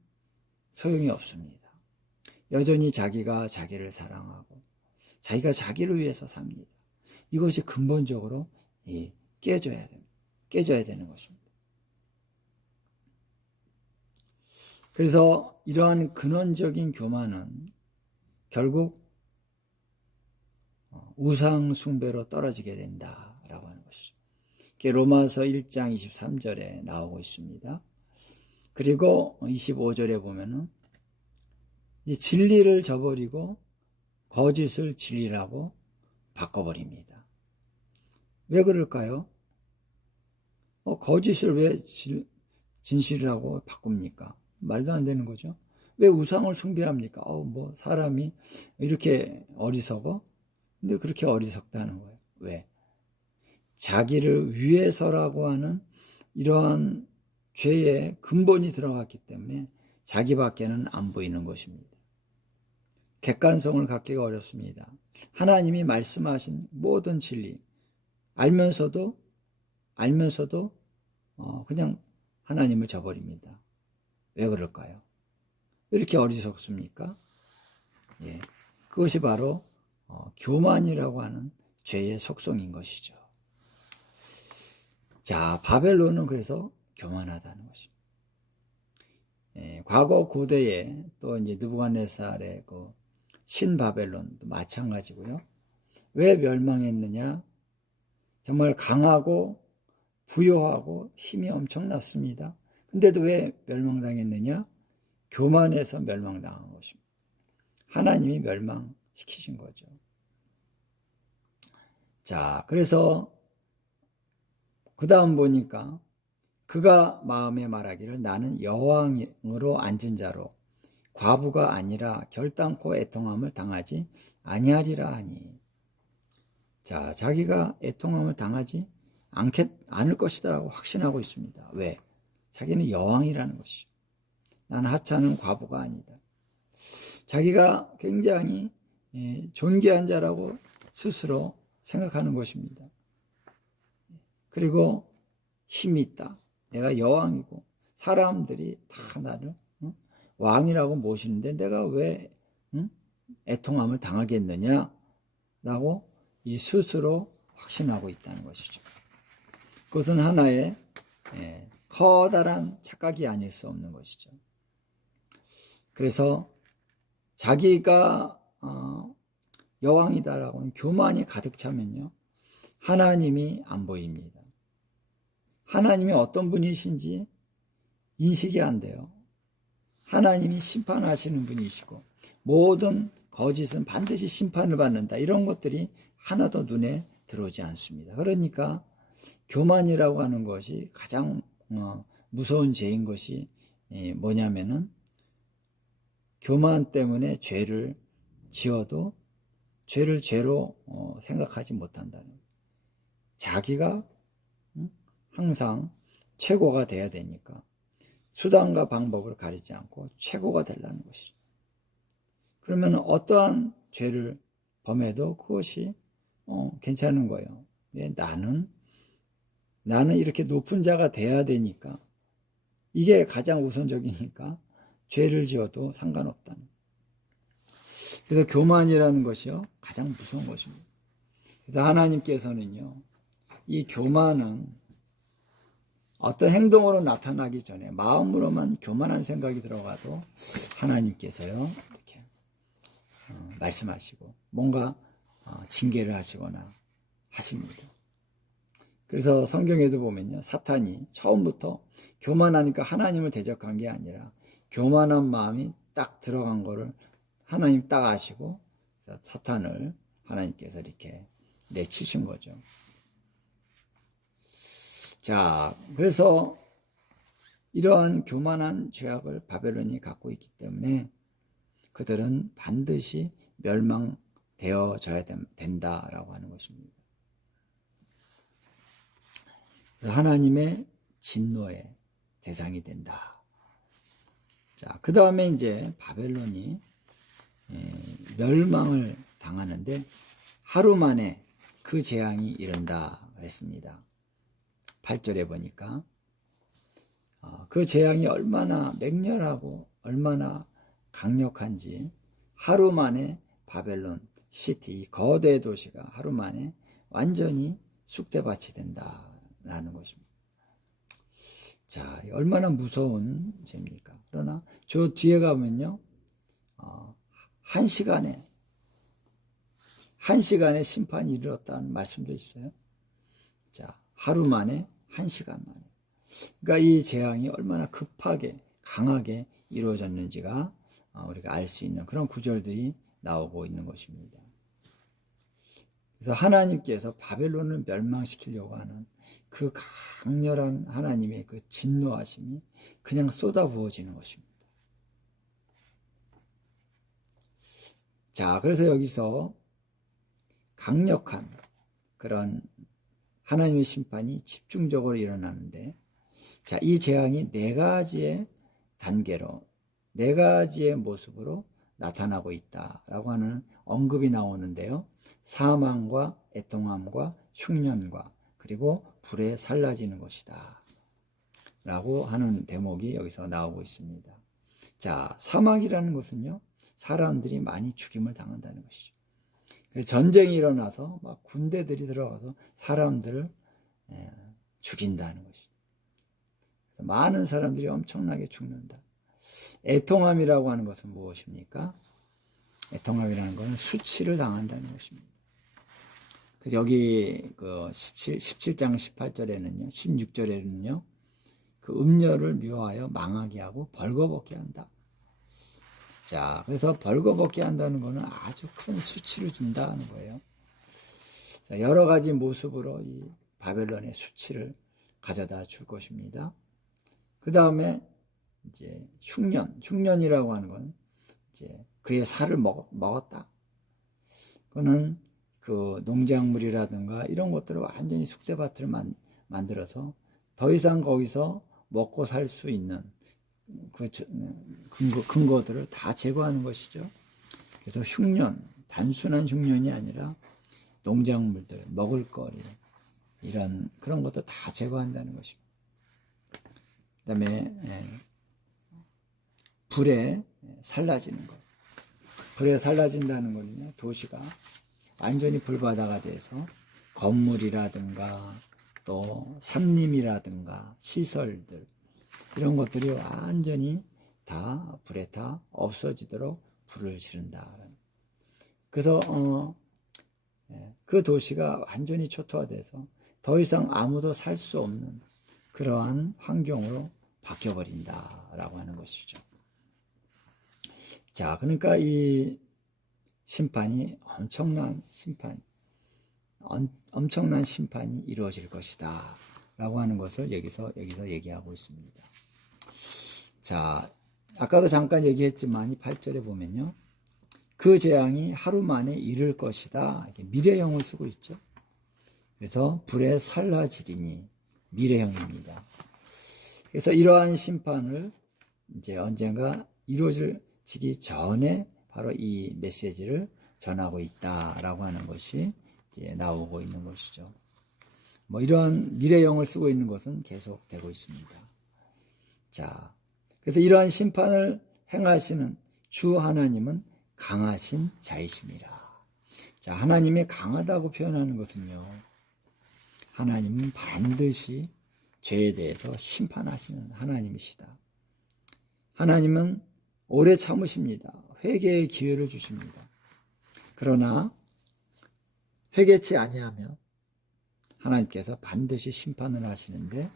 소용이 없습니다. 여전히 자기가 자기를 사랑하고 자기가 자기를 위해서 삽니다. 이것이 근본적으로 깨져야 됩니다. 깨져야 되는 것입니다. 그래서 이러한 근원적인 교만은 결국 우상 숭배로 떨어지게 된다라고 하는 것이죠. 로마서 1장 23절에 나오고 있습니다. 그리고 25절에 보면은 진리를 저버리고 거짓을 진리라고 바꿔버립니다. 왜 그럴까요? 거짓을 왜 진실이라고 바꿉니까? 말도 안 되는 거죠. 왜 우상을 숭배합니까? 사람이 이렇게 어리석어? 근데 그렇게 어리석다는 거예요. 왜? 자기를 위해서라고 하는 이러한 죄의 근본이 들어갔기 때문에 자기밖에는 안 보이는 것입니다. 객관성을 갖기가 어렵습니다. 하나님이 말씀하신 모든 진리 알면서도 그냥 하나님을 저버립니다. 왜 그럴까요? 왜 이렇게 어리석습니까? 그것이 바로 교만이라고 하는 죄의 속성인 것이죠. 자, 바벨론은 그래서 교만하다는 것입니다. 과거 고대에 또 이제 느부갓네살의 그 신바벨론도 마찬가지고요. 왜 멸망했느냐? 정말 강하고 부유하고 힘이 엄청났습니다. 근데도 왜 멸망당했느냐? 교만해서 멸망당한 것입니다. 하나님이 멸망시키신 거죠. 자, 그래서 그 다음 보니까 그가 마음에 말하기를 나는 여왕으로 앉은 자로 과부가 아니라 결단코 애통함을 당하지 아니하리라 하니. 자, 자기가 애통함을 당하지 않을 것이다라고 확신하고 있습니다. 왜? 자기는 여왕이라는 것이죠. 나는 하찮은 과부가 아니다. 자기가 굉장히 존귀한 자라고 스스로 생각하는 것입니다. 그리고 힘이 있다. 내가 여왕이고 사람들이 다 나를 왕이라고 모시는데 내가 왜 애통함을 당하겠느냐라고 이 스스로 확신하고 있다는 것이죠. 그것은 하나의 커다란 착각이 아닐 수 없는 것이죠. 그래서 자기가 여왕이다라고 하는 교만이 가득 차면요, 하나님이 안 보입니다. 하나님이 어떤 분이신지 인식이 안 돼요. 하나님이 심판하시는 분이시고 모든 거짓은 반드시 심판을 받는다. 이런 것들이 하나도 눈에 들어오지 않습니다. 그러니까 교만이라고 하는 것이 가장 무서운 죄인 것이 뭐냐면은 교만 때문에 죄를 지어도 죄를 죄로 생각하지 못한다는 거예요. 자기가 항상 최고가 돼야 되니까 수단과 방법을 가리지 않고 최고가 되려는 것이죠. 그러면 어떠한 죄를 범해도 그것이 괜찮은 거예요. 나는 이렇게 높은 자가 돼야 되니까, 이게 가장 우선적이니까 죄를 지어도 상관없다는 거예요. 그래서 교만이라는 것이요, 가장 무서운 것입니다. 그래서 하나님께서는요, 이 교만은 어떤 행동으로 나타나기 전에 마음으로만 교만한 생각이 들어가도 하나님께서요, 이렇게 말씀하시고 뭔가 징계를 하시거나 하십니다. 그래서 성경에도 보면요, 사탄이 처음부터 교만하니까 하나님을 대적한 게 아니라 교만한 마음이 딱 들어간 거를 하나님 딱 아시고 사탄을 하나님께서 이렇게 내치신 거죠. 자, 그래서 이러한 교만한 죄악을 바벨론이 갖고 있기 때문에 그들은 반드시 멸망되어져야 된다라고 하는 것입니다. 하나님의 진노의 대상이 된다. 자, 그 다음에 이제 바벨론이 멸망을 당하는데 하루 만에 그 재앙이 이른다 그랬습니다. 8절에 보니까 그 재앙이 얼마나 맹렬하고 얼마나 강력한지 하루 만에 바벨론 시티, 거대 도시가 하루 만에 완전히 쑥대밭이 된다라는 것입니다. 자, 얼마나 무서운 죄입니까? 그러나 저 뒤에 가면요, 한 시간에 심판이 이르렀다는 말씀도 있어요. 자, 하루 만에, 한 시간 만에. 그러니까 이 재앙이 얼마나 급하게, 강하게 이루어졌는지가 우리가 알 수 있는 그런 구절들이 나오고 있는 것입니다. 그래서 하나님께서 바벨론을 멸망시키려고 하는 그 강렬한 하나님의 그 진노하심이 그냥 쏟아부어지는 것입니다. 자, 그래서 여기서 강력한 그런 하나님의 심판이 집중적으로 일어나는데, 자, 이 재앙이 네 가지의 단계로, 네 가지의 모습으로 나타나고 있다라고 하는 언급이 나오는데요. 사망과 애통함과 흉년과 그리고 불에 살라지는 것이다 라고 하는 대목이 여기서 나오고 있습니다. 자, 사망이라는 것은요, 사람들이 많이 죽임을 당한다는 것이죠. 전쟁이 일어나서 막 군대들이 들어가서 사람들을 죽인다는 것이죠. 많은 사람들이 엄청나게 죽는다. 애통함이라고 하는 것은 무엇입니까? 애통함이라는 것은 수치를 당한다는 것입니다. 그래서 여기 그 17장 18절에는요, 16절에는요, 그 음녀를 미워하여 망하게 하고 벌거벗게 한다. 자, 그래서 벌거벗게 한다는 것은 아주 큰 수치를 준다는 거예요. 자, 여러 가지 모습으로 이 바벨론의 수치를 가져다 줄 것입니다. 그 다음에 이제 흉년이라고 하는 건 이제 그의 살을 먹었다. 그거는 그 농작물이라든가 이런 것들을 완전히 쑥대밭을 만들어서 더 이상 거기서 먹고 살 수 있는 그 근거들을 다 제거하는 것이죠. 그래서 흉년, 단순한 흉년이 아니라 농작물들, 먹을거리, 이런 그런 것도 다 제거한다는 것입니다. 그 다음에 불에 살라지는 것. 불에 살라진다는 것은요, 도시가 완전히 불바다가 돼서 건물이라든가 또 산림이라든가 시설들, 이런 것들이 완전히 다 불에 다 없어지도록 불을 지른다. 그래서 그 도시가 완전히 초토화돼서 더 이상 아무도 살 수 없는 그러한 환경으로 바뀌어버린다라고 하는 것이죠. 자, 그러니까 이 심판이 엄청난 심판이 이루어질 것이다 라고 하는 것을 여기서 얘기하고 있습니다. 자, 아까도 잠깐 얘기했지만 이 8절에 보면요, 그 재앙이 하루 만에 이를 것이다, 미래형을 쓰고 있죠. 그래서 불에 살라지리니 미래형입니다. 그래서 이러한 심판을 이제 언젠가 이루어지기 전에 바로 이 메시지를 전하고 있다라고 하는 것이 이제 나오고 있는 것이죠. 뭐 이러한 미래형을 쓰고 있는 것은 계속되고 있습니다. 자, 그래서 이러한 심판을 행하시는 주 하나님은 강하신 자이십니다. 자, 하나님이 강하다고 표현하는 것은요, 하나님은 반드시 죄에 대해서 심판하시는 하나님이시다. 하나님은 오래 참으십니다. 회개의 기회를 주십니다. 그러나 회개치 아니하면 하나님께서 반드시 심판을 하시는데,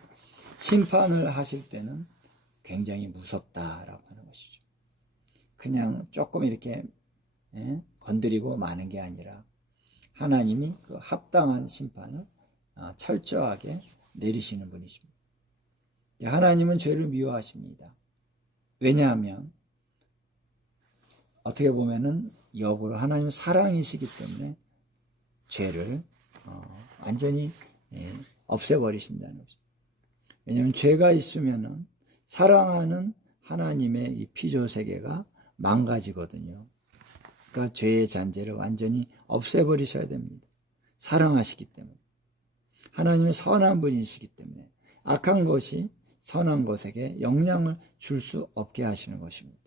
심판을 하실 때는 굉장히 무섭다라고 하는 것이죠. 그냥 조금 이렇게 건드리고 마는 게 아니라 하나님이 그 합당한 심판을 철저하게 내리시는 분이십니다. 하나님은 죄를 미워하십니다. 왜냐하면 어떻게 보면은 역으로 하나님은 사랑이시기 때문에 죄를 완전히 없애버리신다는 거죠. 왜냐하면 죄가 있으면은 사랑하는 하나님의 이 피조 세계가 망가지거든요. 그러니까 죄의 잔재를 완전히 없애버리셔야 됩니다. 사랑하시기 때문에. 하나님은 선한 분이시기 때문에 악한 것이 선한 것에게 영향을 줄 수 없게 하시는 것입니다.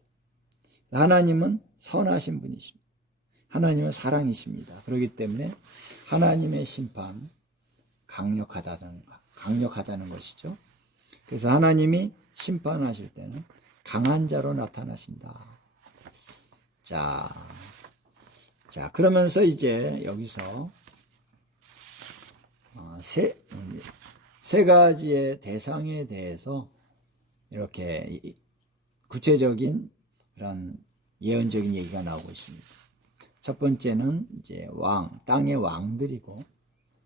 하나님은 선하신 분이십니다. 하나님은 사랑이십니다. 그렇기 때문에 하나님의 심판 강력하다는 것이죠. 그래서 하나님이 심판하실 때는 강한 자로 나타나신다. 자, 그러면서 이제 여기서 세 가지의 대상에 대해서 이렇게 구체적인 그런 예언적인 얘기가 나오고 있습니다. 첫 번째는 이제 땅의 왕들이고,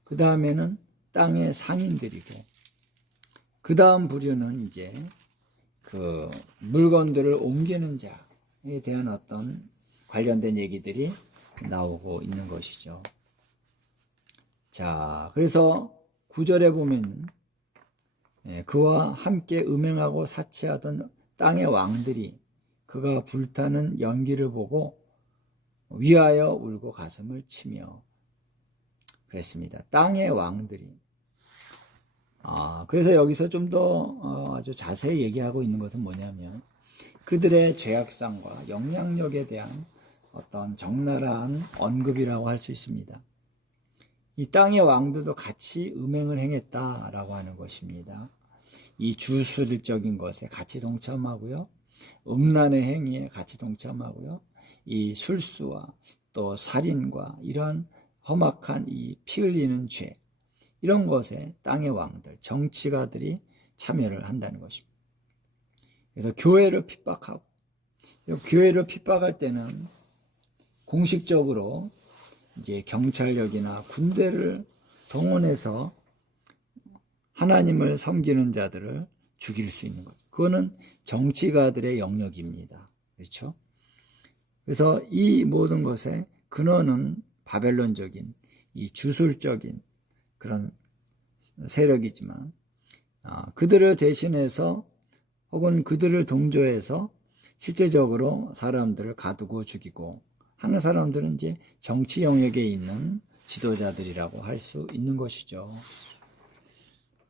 그 다음에는 땅의 상인들이고, 그 다음 부류는 이제 그 물건들을 옮기는 자에 대한 어떤 관련된 얘기들이 나오고 있는 것이죠. 자, 그래서 9절에 보면 그와 함께 음행하고 사치하던 땅의 왕들이 그가 불타는 연기를 보고 위하여 울고 가슴을 치며 그랬습니다. 땅의 왕들이. 그래서 여기서 좀 더 아주 자세히 얘기하고 있는 것은 뭐냐면 그들의 죄악성과 영향력에 대한 어떤 적나라한 언급이라고 할 수 있습니다. 이 땅의 왕들도 같이 음행을 행했다라고 하는 것입니다. 이 주술적인 것에 같이 동참하고요. 음란의 행위에 같이 동참하고요. 이 술수와 또 살인과 이러한 험악한 이 피 흘리는 죄, 이런 것에 땅의 왕들, 정치가들이 참여를 한다는 것입니다. 그래서 교회를 핍박하고, 교회를 핍박할 때는 공식적으로 이제 경찰력이나 군대를 동원해서 하나님을 섬기는 자들을 죽일 수 있는 거죠. 그거는 정치가들의 영역입니다. 그렇죠? 그래서 이 모든 것의 근원은 바벨론적인 이 주술적인 그런 세력이지만 그들을 대신해서 혹은 그들을 동조해서 실제적으로 사람들을 가두고 죽이고 하는 사람들은 이제 정치 영역에 있는 지도자들이라고 할 수 있는 것이죠.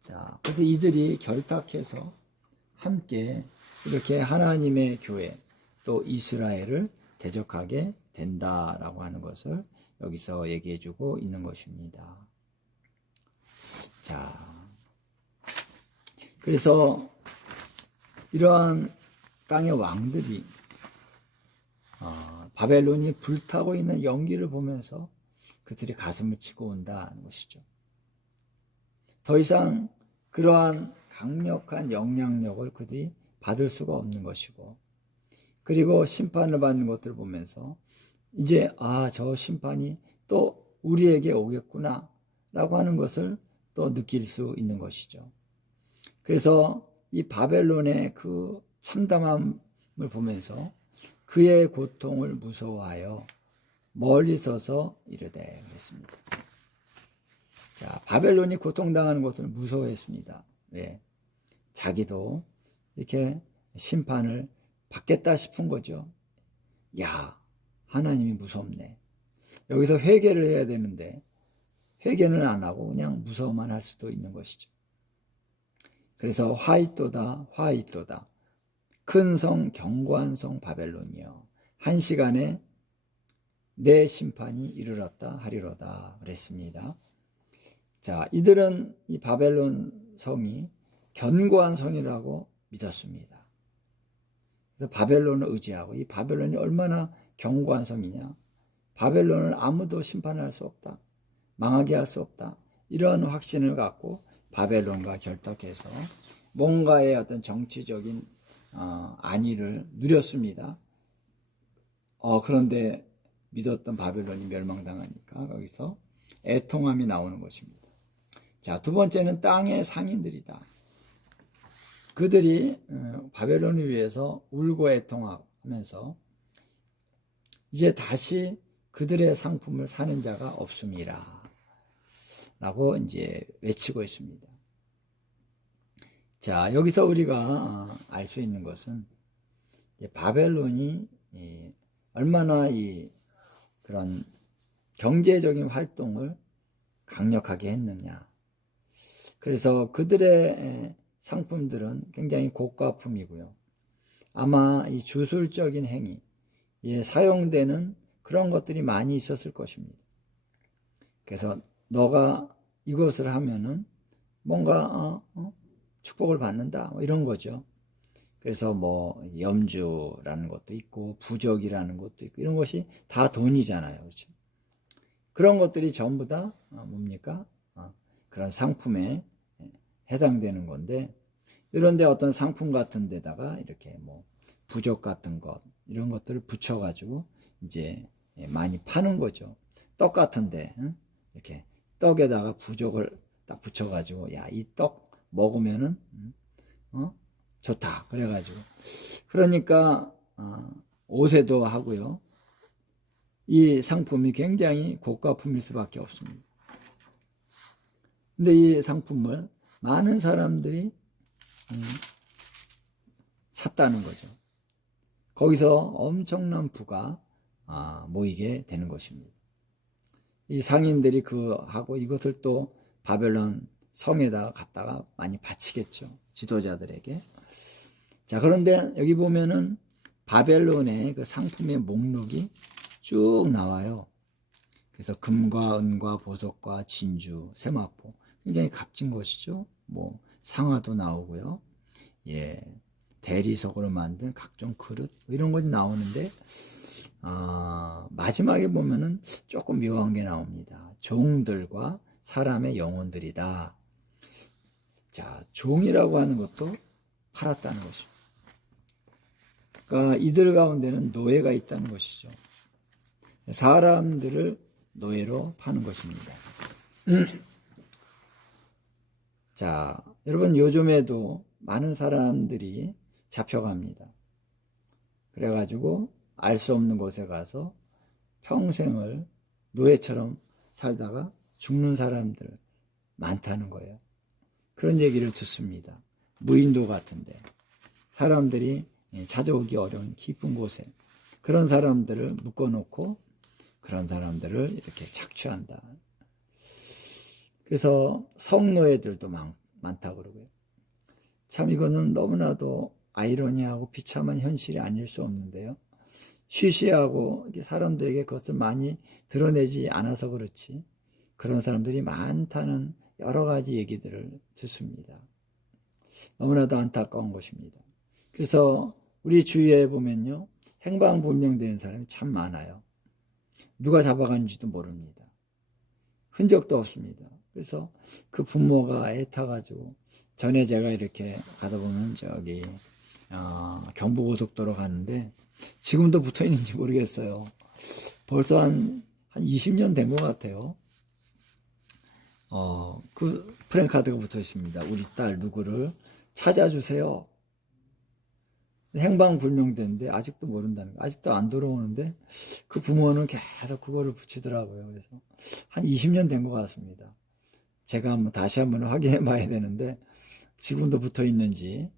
자, 그래서 이들이 결탁해서 함께 이렇게 하나님의 교회 또 이스라엘을 대적하게 된다라고 하는 것을 여기서 얘기해 주고 있는 것입니다. 자, 그래서 이러한 땅의 왕들이 바벨론이 불타고 있는 연기를 보면서 그들이 가슴을 치고 온다는 것이죠. 더 이상 그러한 강력한 영향력을 그들이 받을 수가 없는 것이고, 그리고 심판을 받는 것들을 보면서 이제 저 심판이 또 우리에게 오겠구나 라고 하는 것을 또 느낄 수 있는 것이죠. 그래서 이 바벨론의 그 참담함을 보면서 그의 고통을 무서워하여 멀리 서서 이르되 그랬습니다. 자, 바벨론이 고통당하는 것을 무서워했습니다. 왜? 자기도 이렇게 심판을 받겠다 싶은 거죠. 야, 하나님이 무섭네. 여기서 회개를 해야 되는데 회개는 안 하고 그냥 무서워만 할 수도 있는 것이죠. 그래서 화이또다 큰 성 견고한 성 바벨론이여 한 시간에 내 심판이 이르렀다 하리로다 그랬습니다. 자, 이들은 이 바벨론 성이 견고한 성이라고 믿었습니다. 그래서 바벨론을 의지하고, 이 바벨론이 얼마나 견고한 성이냐, 바벨론을 아무도 심판할 수 없다, 망하게 할 수 없다, 이런 확신을 갖고 바벨론과 결탁해서 뭔가의 어떤 정치적인 안위를 누렸습니다. 그런데 믿었던 바벨론이 멸망당하니까 거기서 애통함이 나오는 것입니다. 자, 두 번째는 땅의 상인들이다. 그들이 바벨론을 위해서 울고 애통하면서 이제 다시 그들의 상품을 사는 자가 없음이라 라고 이제 외치고 있습니다. 자, 여기서 우리가 알 수 있는 것은 바벨론이 얼마나 이 그런 경제적인 활동을 강력하게 했느냐. 그래서 그들의 상품들은 굉장히 고가품이고요. 아마 이 주술적인 행위에 사용되는 그런 것들이 많이 있었을 것입니다. 그래서 너가 이것을 하면은 뭔가 축복을 받는다, 뭐 이런 거죠. 그래서 뭐 염주라는 것도 있고 부적이라는 것도 있고 이런 것이 다 돈이잖아요, 그렇죠? 그런 것들이 전부 다 뭡니까? 그런 상품에 해당되는 건데, 이런데 어떤 상품 같은 데다가 이렇게 뭐 부적 같은 것 이런 것들을 붙여가지고 이제 많이 파는 거죠. 떡 같은데 이렇게 떡에다가 부적을 딱 붙여가지고 야, 이 떡 먹으면은 좋다 그래가지고 그러니까 옷에도 하고요. 이 상품이 굉장히 고가품일 수밖에 없습니다. 근데 이 상품을 많은 사람들이 샀다는 거죠. 거기서 엄청난 부가 모이게 되는 것입니다. 이 상인들이 하고 이것을 또 바벨론 성에다가 갖다가 많이 바치겠죠. 지도자들에게. 자, 그런데 여기 보면은 바벨론의 그 상품의 목록이 쭉 나와요. 그래서 금과 은과 보석과 진주, 세마포, 굉장히 값진 것이죠. 뭐 상아도 나오고요. 예, 대리석으로 만든 각종 그릇 이런 것이 나오는데 마지막에 보면은 조금 묘한 게 나옵니다. 종들과 사람의 영혼들이다. 자, 종이라고 하는 것도 팔았다는 것입니다. 그러니까 이들 가운데는 노예가 있다는 것이죠. 사람들을 노예로 파는 것입니다. 자, 여러분 요즘에도 많은 사람들이 잡혀갑니다. 그래가지고 알 수 없는 곳에 가서 평생을 노예처럼 살다가 죽는 사람들 많다는 거예요. 그런 얘기를 듣습니다. 무인도 같은데 사람들이 찾아오기 어려운 깊은 곳에 그런 사람들을 묶어놓고 그런 사람들을 이렇게 착취한다. 그래서 성노예들도 많다고 그러고요. 참 이거는 너무나도 아이러니하고 비참한 현실이 아닐 수 없는데요. 쉬쉬하고 사람들에게 그것을 많이 드러내지 않아서 그렇지 그런 사람들이 많다는 여러 가지 얘기들을 듣습니다. 너무나도 안타까운 것입니다. 그래서 우리 주위에 보면요. 행방불명되는 사람이 참 많아요. 누가 잡아가는지도 모릅니다. 흔적도 없습니다. 그래서 그 부모가 애타가지고 전에 제가 이렇게 가다 보면 저기 경부고속도로 가는데 지금도 붙어 있는지 모르겠어요. 벌써 한 20년 된 것 같아요. 그 프랜카드가 붙어 있습니다. 우리 딸 누구를 찾아주세요. 행방불명되는데 아직도 모른다는 거. 아직도 안 돌아오는데 그 부모는 계속 그거를 붙이더라고요. 그래서 한 20년 된 것 같습니다. 제가 한번 다시 한번 확인해 봐야 되는데 지금도 붙어 있는지.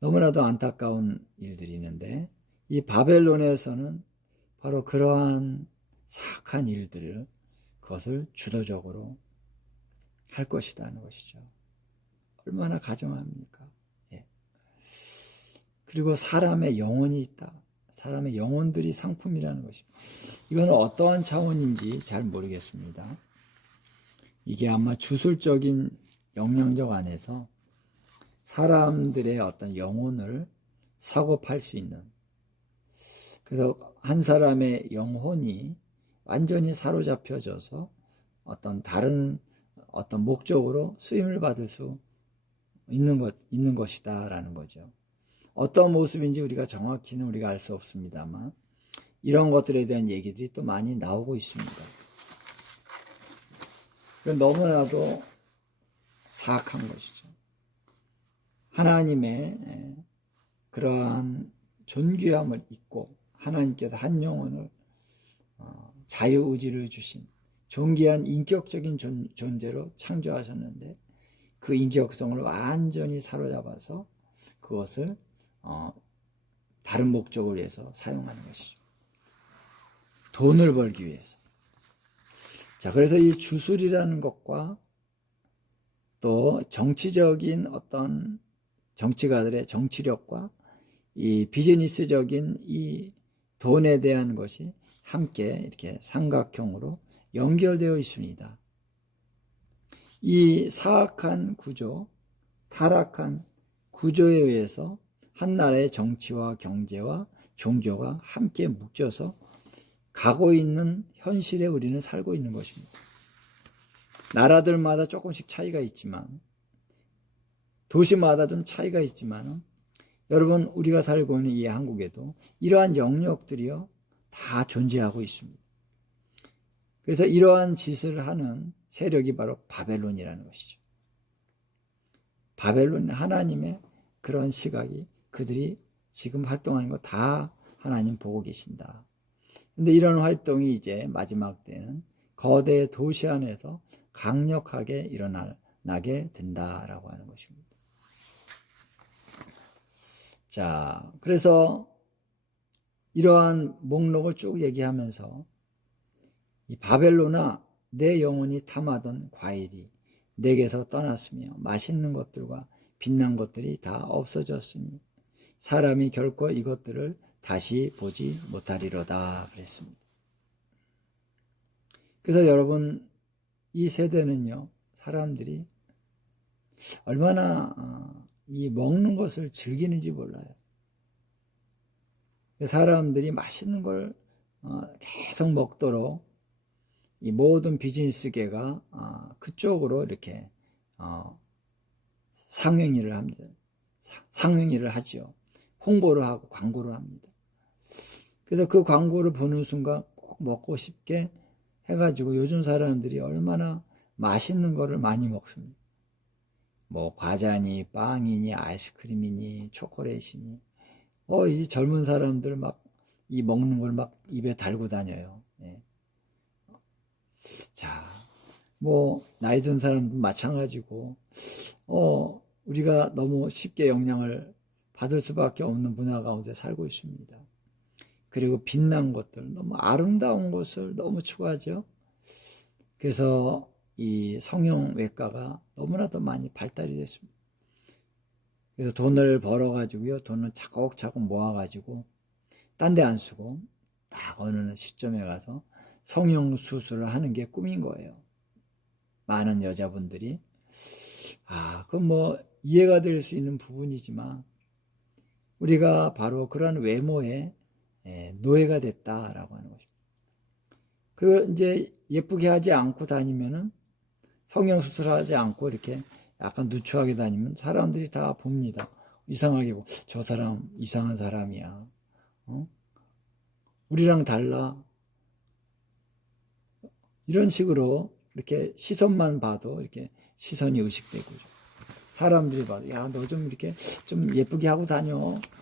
너무나도 안타까운 일들이 있는데 이 바벨론에서는 바로 그러한 사악한 일들을 그것을 주도적으로 할 것이라는 것이죠. 얼마나 가정합니까? 예. 그리고 사람의 영혼이 있다. 사람의 영혼들이 상품이라는 것입니다. 이건 어떠한 차원인지 잘 모르겠습니다. 이게 아마 주술적인 영향력 안에서 사람들의 어떤 영혼을 사고 팔 수 있는, 그래서 한 사람의 영혼이 완전히 사로잡혀져서 어떤 다른 어떤 목적으로 쓰임을 받을 수 있는 것이다라는 거죠. 어떤 모습인지 우리가 정확히는 우리가 알 수 없습니다만 이런 것들에 대한 얘기들이 또 많이 나오고 있습니다. 너무나도 사악한 것이죠. 하나님의 그러한 존귀함을 잊고 하나님께서 한 영혼을 자유의지를 주신 존귀한 인격적인 존재로 창조하셨는데 그 인격성을 완전히 사로잡아서 그것을 다른 목적을 위해서 사용하는 것이죠. 돈을 벌기 위해서. 자, 그래서 이 주술이라는 것과 또 정치적인 어떤 정치가들의 정치력과 이 비즈니스적인 이 돈에 대한 것이 함께 이렇게 삼각형으로 연결되어 있습니다. 이 사악한 구조, 타락한 구조에 의해서 한 나라의 정치와 경제와 종교가 함께 묶여서 가고 있는 현실에 우리는 살고 있는 것입니다. 나라들마다 조금씩 차이가 있지만, 도시마다 좀 차이가 있지만, 여러분, 우리가 살고 있는 이 한국에도 이러한 영역들이요 다 존재하고 있습니다. 그래서 이러한 짓을 하는 세력이 바로 바벨론이라는 것이죠. 바벨론, 하나님의 그런 시각이 그들이 지금 활동하는 거 다 하나님 보고 계신다. 근데 이런 활동이 이제 마지막 때는 거대 도시 안에서 강력하게 일어나게 된다라고 하는 것입니다. 자, 그래서 이러한 목록을 쭉 얘기하면서 이 바벨론아, 내 영혼이 탐하던 과일이 내게서 떠났으며 맛있는 것들과 빛난 것들이 다 없어졌으니 사람이 결코 이것들을 다시 보지 못하리로다 그랬습니다. 그래서 여러분, 이 세대는요, 사람들이 얼마나 이 먹는 것을 즐기는지 몰라요. 사람들이 맛있는 걸 계속 먹도록 이 모든 비즈니스계가 그쪽으로 이렇게 상행위를 합니다. 상행위를 하지요. 홍보를 하고 광고를 합니다. 그래서 그 광고를 보는 순간 꼭 먹고 싶게 해가지고 요즘 사람들이 얼마나 맛있는 거를 많이 먹습니다. 뭐 과자니 빵이니 아이스크림이니 초콜릿이니 이 젊은 사람들 막 이 먹는 걸 막 입에 달고 다녀요. 예. 자, 뭐 나이 든 사람도 마찬가지고 우리가 너무 쉽게 영향을 받을 수밖에 없는 문화 가운데 살고 있습니다. 그리고 빛난 것들, 너무 아름다운 것을 너무 추구하죠. 그래서 이 성형외과가 너무나도 많이 발달이 됐습니다. 그래서 돈을 벌어가지고요, 돈을 차곡차곡 모아가지고 딴 데 안 쓰고 딱 어느 시점에 가서 성형수술을 하는 게 꿈인 거예요. 많은 여자분들이. 그건 뭐 이해가 될 수 있는 부분이지만 우리가 바로 그런 외모에 노예가 됐다라고 하는 것입니다. 그 이제 예쁘게 하지 않고 다니면은 성형수술하지 않고 이렇게 약간 누추하게 다니면 사람들이 다 봅니다. 이상하게 저 사람 이상한 사람이야. 우리랑 달라. 이런 식으로 이렇게 시선만 봐도 이렇게 시선이 의식되고 사람들이 봐도 야, 너 좀 이렇게 좀 예쁘게 하고 다녀.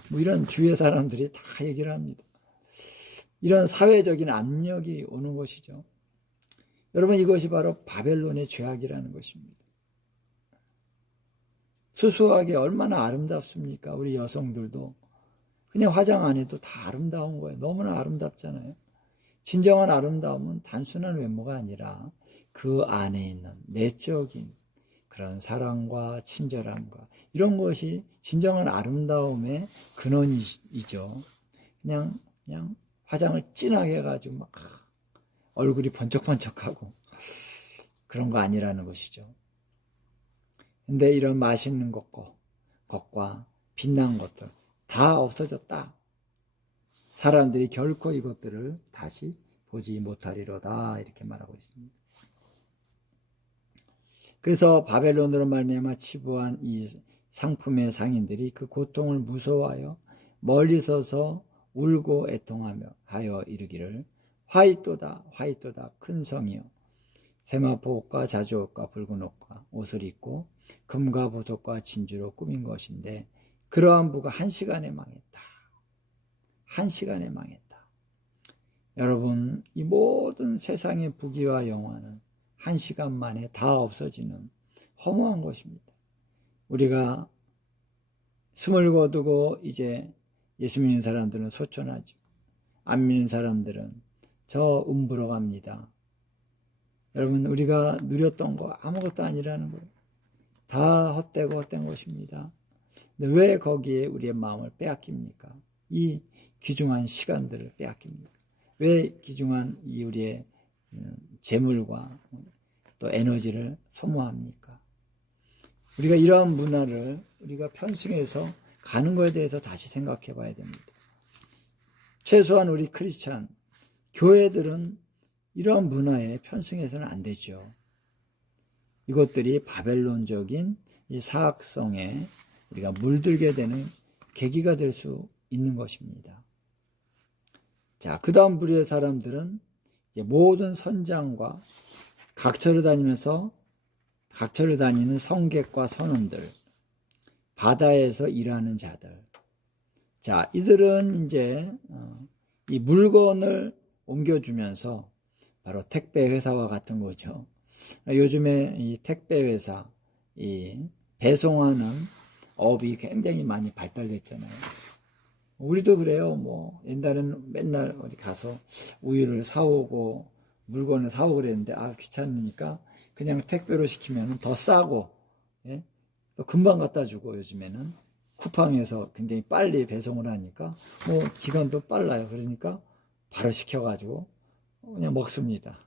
뭐 이런 주위의 사람들이 다 얘기를 합니다. 이런 사회적인 압력이 오는 것이죠. 여러분, 이것이 바로 바벨론의 죄악이라는 것입니다. 수수하게 얼마나 아름답습니까? 우리 여성들도 그냥 화장 안 해도 다 아름다운 거예요. 너무나 아름답잖아요. 진정한 아름다움은 단순한 외모가 아니라 그 안에 있는 내적인 그런 사랑과 친절함과 이런 것이 진정한 아름다움의 근원이죠. 그냥 화장을 진하게 해가지고 막 얼굴이 번쩍번쩍하고 그런 거 아니라는 것이죠. 근데 이런 맛있는 것과 빛난 것들 다 없어졌다. 사람들이 결코 이것들을 다시 보지 못하리로다 이렇게 말하고 있습니다. 그래서 바벨론으로 말미암아 치부한 이 상품의 상인들이 그 고통을 무서워하여 멀리 서서 울고 애통하며 하여 이르기를 화이또다 화이또다 큰 성이여 세마포 옷과 자주옷과 붉은 옷과 옷을 입고 금과 보석과 진주로 꾸민 것인데 그러한 부가 한 시간에 망했다. 한 시간에 망했다. 여러분, 이 모든 세상의 부귀와 영화는 한 시간 만에 다 없어지는 허무한 것입니다. 우리가 숨을 거두고 이제 예수 믿는 사람들은 소천하죠. 안 믿는 사람들은 저 음부로 갑니다. 여러분, 우리가 누렸던 거 아무것도 아니라는 거예요. 다 헛되고 헛된 것입니다. 근데 왜 거기에 우리의 마음을 빼앗깁니까? 이 귀중한 시간들을 빼앗깁니까? 왜 귀중한 이 우리의 재물과 또 에너지를 소모합니까? 우리가 이러한 문화를 우리가 편승해서 가는 것에 대해서 다시 생각해 봐야 됩니다. 최소한 우리 크리스찬, 교회들은 이러한 문화에 편승해서는 안 되죠. 이것들이 바벨론적인 이 사악성에 우리가 물들게 되는 계기가 될 수 있는 것입니다. 자, 그 다음 부류의 사람들은 이제 모든 선장과 각처를 다니는 성객과 선원들, 바다에서 일하는 자들. 자, 이들은 이제 이 물건을 옮겨주면서 바로 택배 회사와 같은 거죠. 요즘에 이 택배 회사, 이 배송하는 업이 굉장히 많이 발달됐잖아요. 우리도 그래요. 뭐 옛날에는 맨날 어디 가서 우유를 사오고 물건을 사오고 그랬는데 귀찮으니까 그냥 택배로 시키면 더 싸고, 예? 또 금방 갖다 주고, 요즘에는 쿠팡에서 굉장히 빨리 배송을 하니까 기간도 빨라요. 그러니까 바로 시켜가지고 그냥 먹습니다.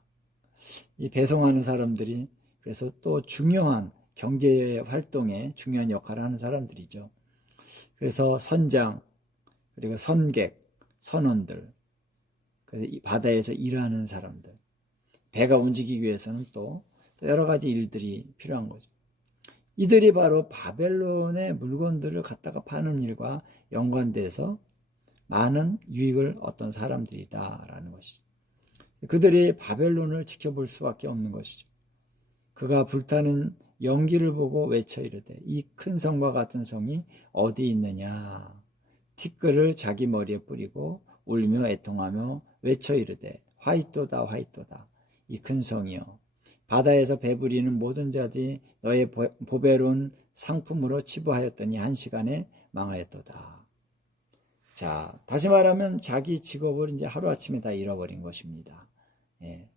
이 배송하는 사람들이 그래서 또 중요한 경제 활동에 중요한 역할을 하는 사람들이죠. 그래서 선장, 그리고 선객, 선원들, 그래서 이 바다에서 일하는 사람들, 배가 움직이기 위해서는 또 여러 가지 일들이 필요한 거죠. 이들이 바로 바벨론의 물건들을 갖다가 파는 일과 연관돼서 많은 유익을 얻던 사람들이다라는 것이죠. 그들이 바벨론을 지켜볼 수밖에 없는 것이죠. 그가 불타는 연기를 보고 외쳐 이르되 이 큰 성과 같은 성이 어디 있느냐. 티끌을 자기 머리에 뿌리고 울며 애통하며 외쳐 이르되 화이토다 화이토다 이 큰 성이여 바다에서 배부리는 모든 자들이 너의 보배로운 상품으로 치부하였더니 한 시간에 망하였도다. 자, 다시 말하면 자기 직업을 이제 하루아침에 다 잃어버린 것입니다. 예.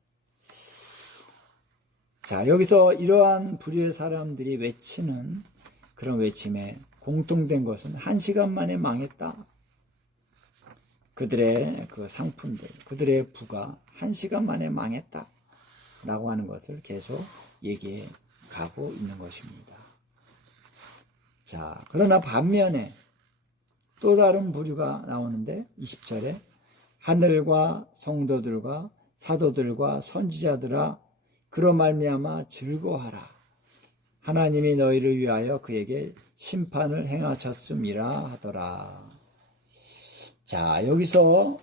자, 여기서 이러한 부류의 사람들이 외치는 그런 외침에 공통된 것은 한 시간 만에 망했다. 그들의 그 상품들, 그들의 부가 한 시간 만에 망했다. 라고 하는 것을 계속 얘기해 가고 있는 것입니다. 자, 그러나 반면에 또 다른 부류가 나오는데 20절에 하늘과 성도들과 사도들과 선지자들아 그로 말미암아 즐거워하라. 하나님이 너희를 위하여 그에게 심판을 행하셨음이라 하더라. 자, 여기서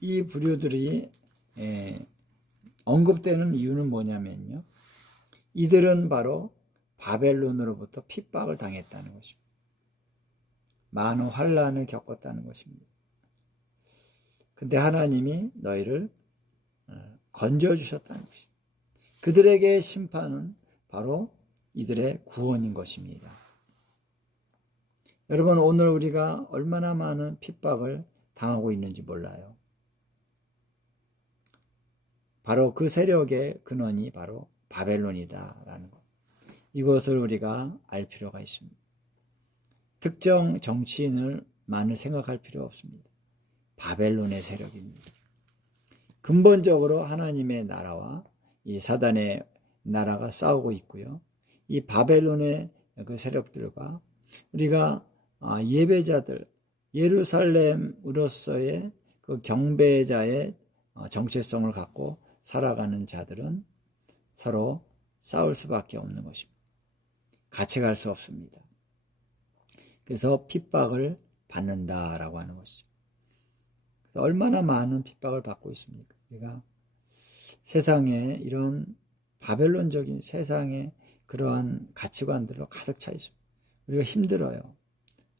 이 부류들이 언급되는 이유는 뭐냐면요. 이들은 바로 바벨론으로부터 핍박을 당했다는 것입니다. 많은 환난을 겪었다는 것입니다. 근데 하나님이 너희를 건져주셨다는 것입니다. 그들에게 심판은 바로 이들의 구원인 것입니다. 여러분, 오늘 우리가 얼마나 많은 핍박을 당하고 있는지 몰라요. 바로 그 세력의 근원이 바로 바벨론이다라는 것. 이것을 우리가 알 필요가 있습니다. 특정 정치인을만을 생각할 필요 없습니다. 바벨론의 세력입니다. 근본적으로 하나님의 나라와 이 사단의 나라가 싸우고 있고요. 이 바벨론의 그 세력들과 우리가 예배자들, 예루살렘으로서의 그 경배자의 정체성을 갖고 살아가는 자들은 서로 싸울 수밖에 없는 것입니다. 같이 갈 수 없습니다. 그래서 핍박을 받는다라고 하는 것이죠. 그래서 얼마나 많은 핍박을 받고 있습니까? 우리가 세상에 이런 바벨론적인 세상의 그러한 가치관들로 가득 차 있습니다. 우리가 힘들어요.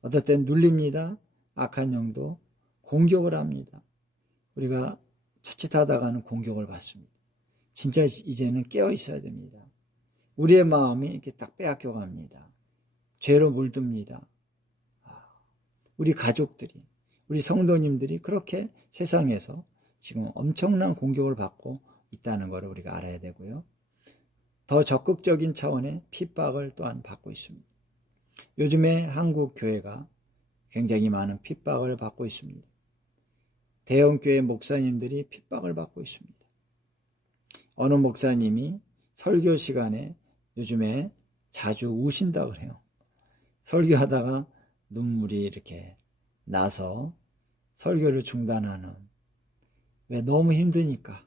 어떨 땐 눌립니다. 악한 영도 공격을 합니다. 우리가 자칫하다가는 공격을 받습니다. 진짜 이제는 깨어 있어야 됩니다. 우리의 마음이 이렇게 딱 빼앗겨 갑니다. 죄로 물듭니다. 우리 가족들이, 우리 성도님들이 그렇게 세상에서 지금 엄청난 공격을 받고 있다는 것을 우리가 알아야 되고요. 더 적극적인 차원의 핍박을 또한 받고 있습니다. 요즘에 한국 교회가 굉장히 많은 핍박을 받고 있습니다. 대형교회 목사님들이 핍박을 받고 있습니다. 어느 목사님이 설교 시간에 요즘에 자주 우신다고 그래요. 설교하다가 눈물이 이렇게 나서 설교를 중단하는. 왜? 너무 힘드니까.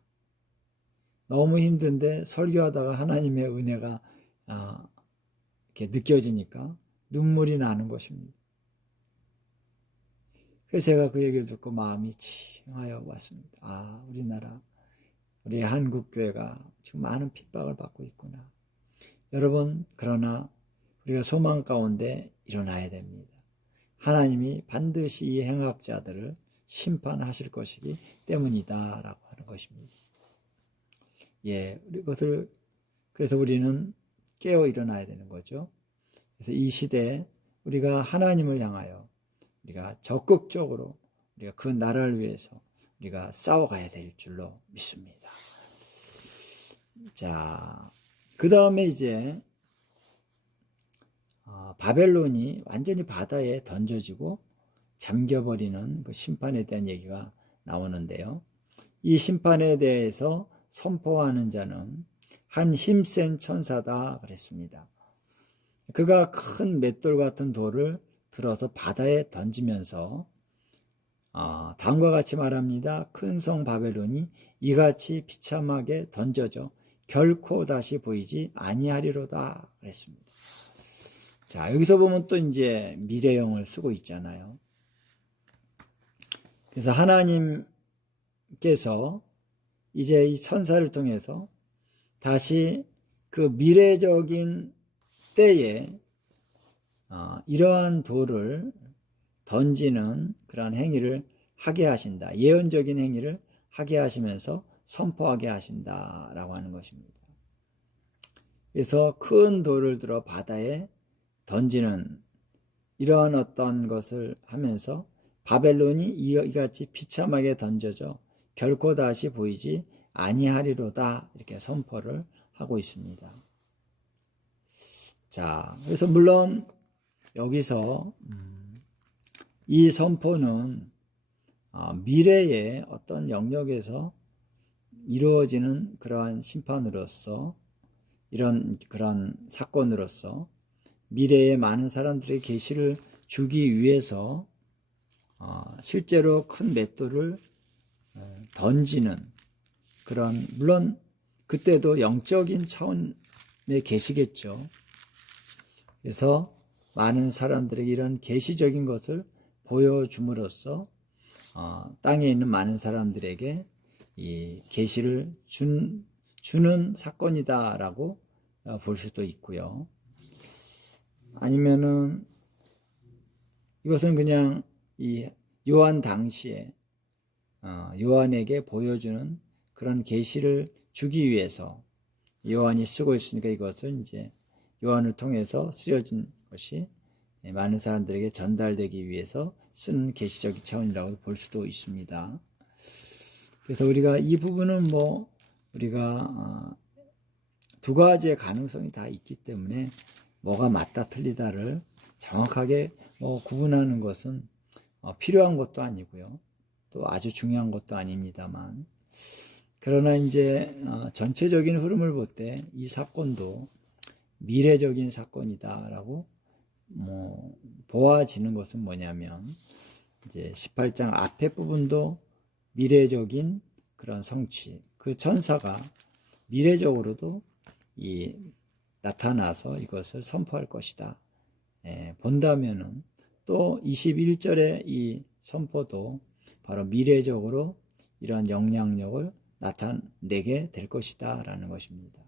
너무 힘든데 설교하다가 하나님의 은혜가 이렇게 느껴지니까 눈물이 나는 것입니다. 그래서 제가 그 얘기를 듣고 마음이 칭하여 왔습니다. 우리나라, 우리 한국교회가 지금 많은 핍박을 받고 있구나. 여러분, 그러나 우리가 소망 가운데 일어나야 됩니다. 하나님이 반드시 이 행악자들을 심판하실 것이기 때문이다 라고 하는 것입니다. 그래서 우리는 깨어 일어나야 되는 거죠. 그래서 이 시대에 우리가 하나님을 향하여 우리가 적극적으로 우리가 그 나라를 위해서 우리가 싸워가야 될 줄로 믿습니다. 자, 그 다음에 이제 바벨론이 완전히 바다에 던져지고 잠겨버리는 그 심판에 대한 얘기가 나오는데요. 이 심판에 대해서 선포하는 자는 한 힘센 천사다 그랬습니다. 그가 큰 맷돌 같은 돌을 들어서 바다에 던지면서 다음과 같이 말합니다. 큰 성 바벨론이 이같이 비참하게 던져져 결코 다시 보이지 아니하리로다 그랬습니다. 자, 여기서 보면 또 이제 미래형을 쓰고 있잖아요. 그래서 하나님께서 이제 이 천사를 통해서 다시 그 미래적인 때에 이러한 돌을 던지는 그러한 행위를 하게 하신다. 예언적인 행위를 하게 하시면서 선포하게 하신다라고 하는 것입니다. 그래서 큰 돌을 들어 바다에 던지는 이러한 어떤 것을 하면서 바벨론이 이같이 비참하게 던져져 결코 다시 보이지 아니하리로다 이렇게 선포를 하고 있습니다. 자, 그래서 물론 여기서 이 선포는 미래의 어떤 영역에서 이루어지는 그러한 심판으로서 그런 사건으로서 미래의 많은 사람들의 계시를 주기 위해서 실제로 큰 맷돌을 던지는 그런, 물론 그때도 영적인 차원의 계시겠죠. 그래서 많은 사람들에게 이런 계시적인 것을 보여줌으로써 땅에 있는 많은 사람들에게 이 계시를 주는 사건이다라고 볼 수도 있고요. 아니면은 이것은 그냥 이 요한 당시에 요한에게 보여주는 그런 계시를 주기 위해서 요한이 쓰고 있으니까 이것은 이제 요한을 통해서 쓰여진 것이 많은 사람들에게 전달되기 위해서 쓰는 계시적인 차원이라고 볼 수도 있습니다. 그래서 우리가 이 부분은 우리가 두 가지의 가능성이 다 있기 때문에 뭐가 맞다 틀리다를 정확하게 구분하는 것은 필요한 것도 아니고요. 또 아주 중요한 것도 아닙니다만, 그러나 이제 전체적인 흐름을 볼 때 이 사건도 미래적인 사건이다라고 보아지는 것은 뭐냐면 이제 18장 앞에 부분도 미래적인 그런 성취, 그 천사가 미래적으로도 나타나서 이것을 선포할 것이다. 본다면은 또 21절의 이 선포도 바로 미래적으로 이러한 영향력을 나타내게 될 것이다 라는 것입니다.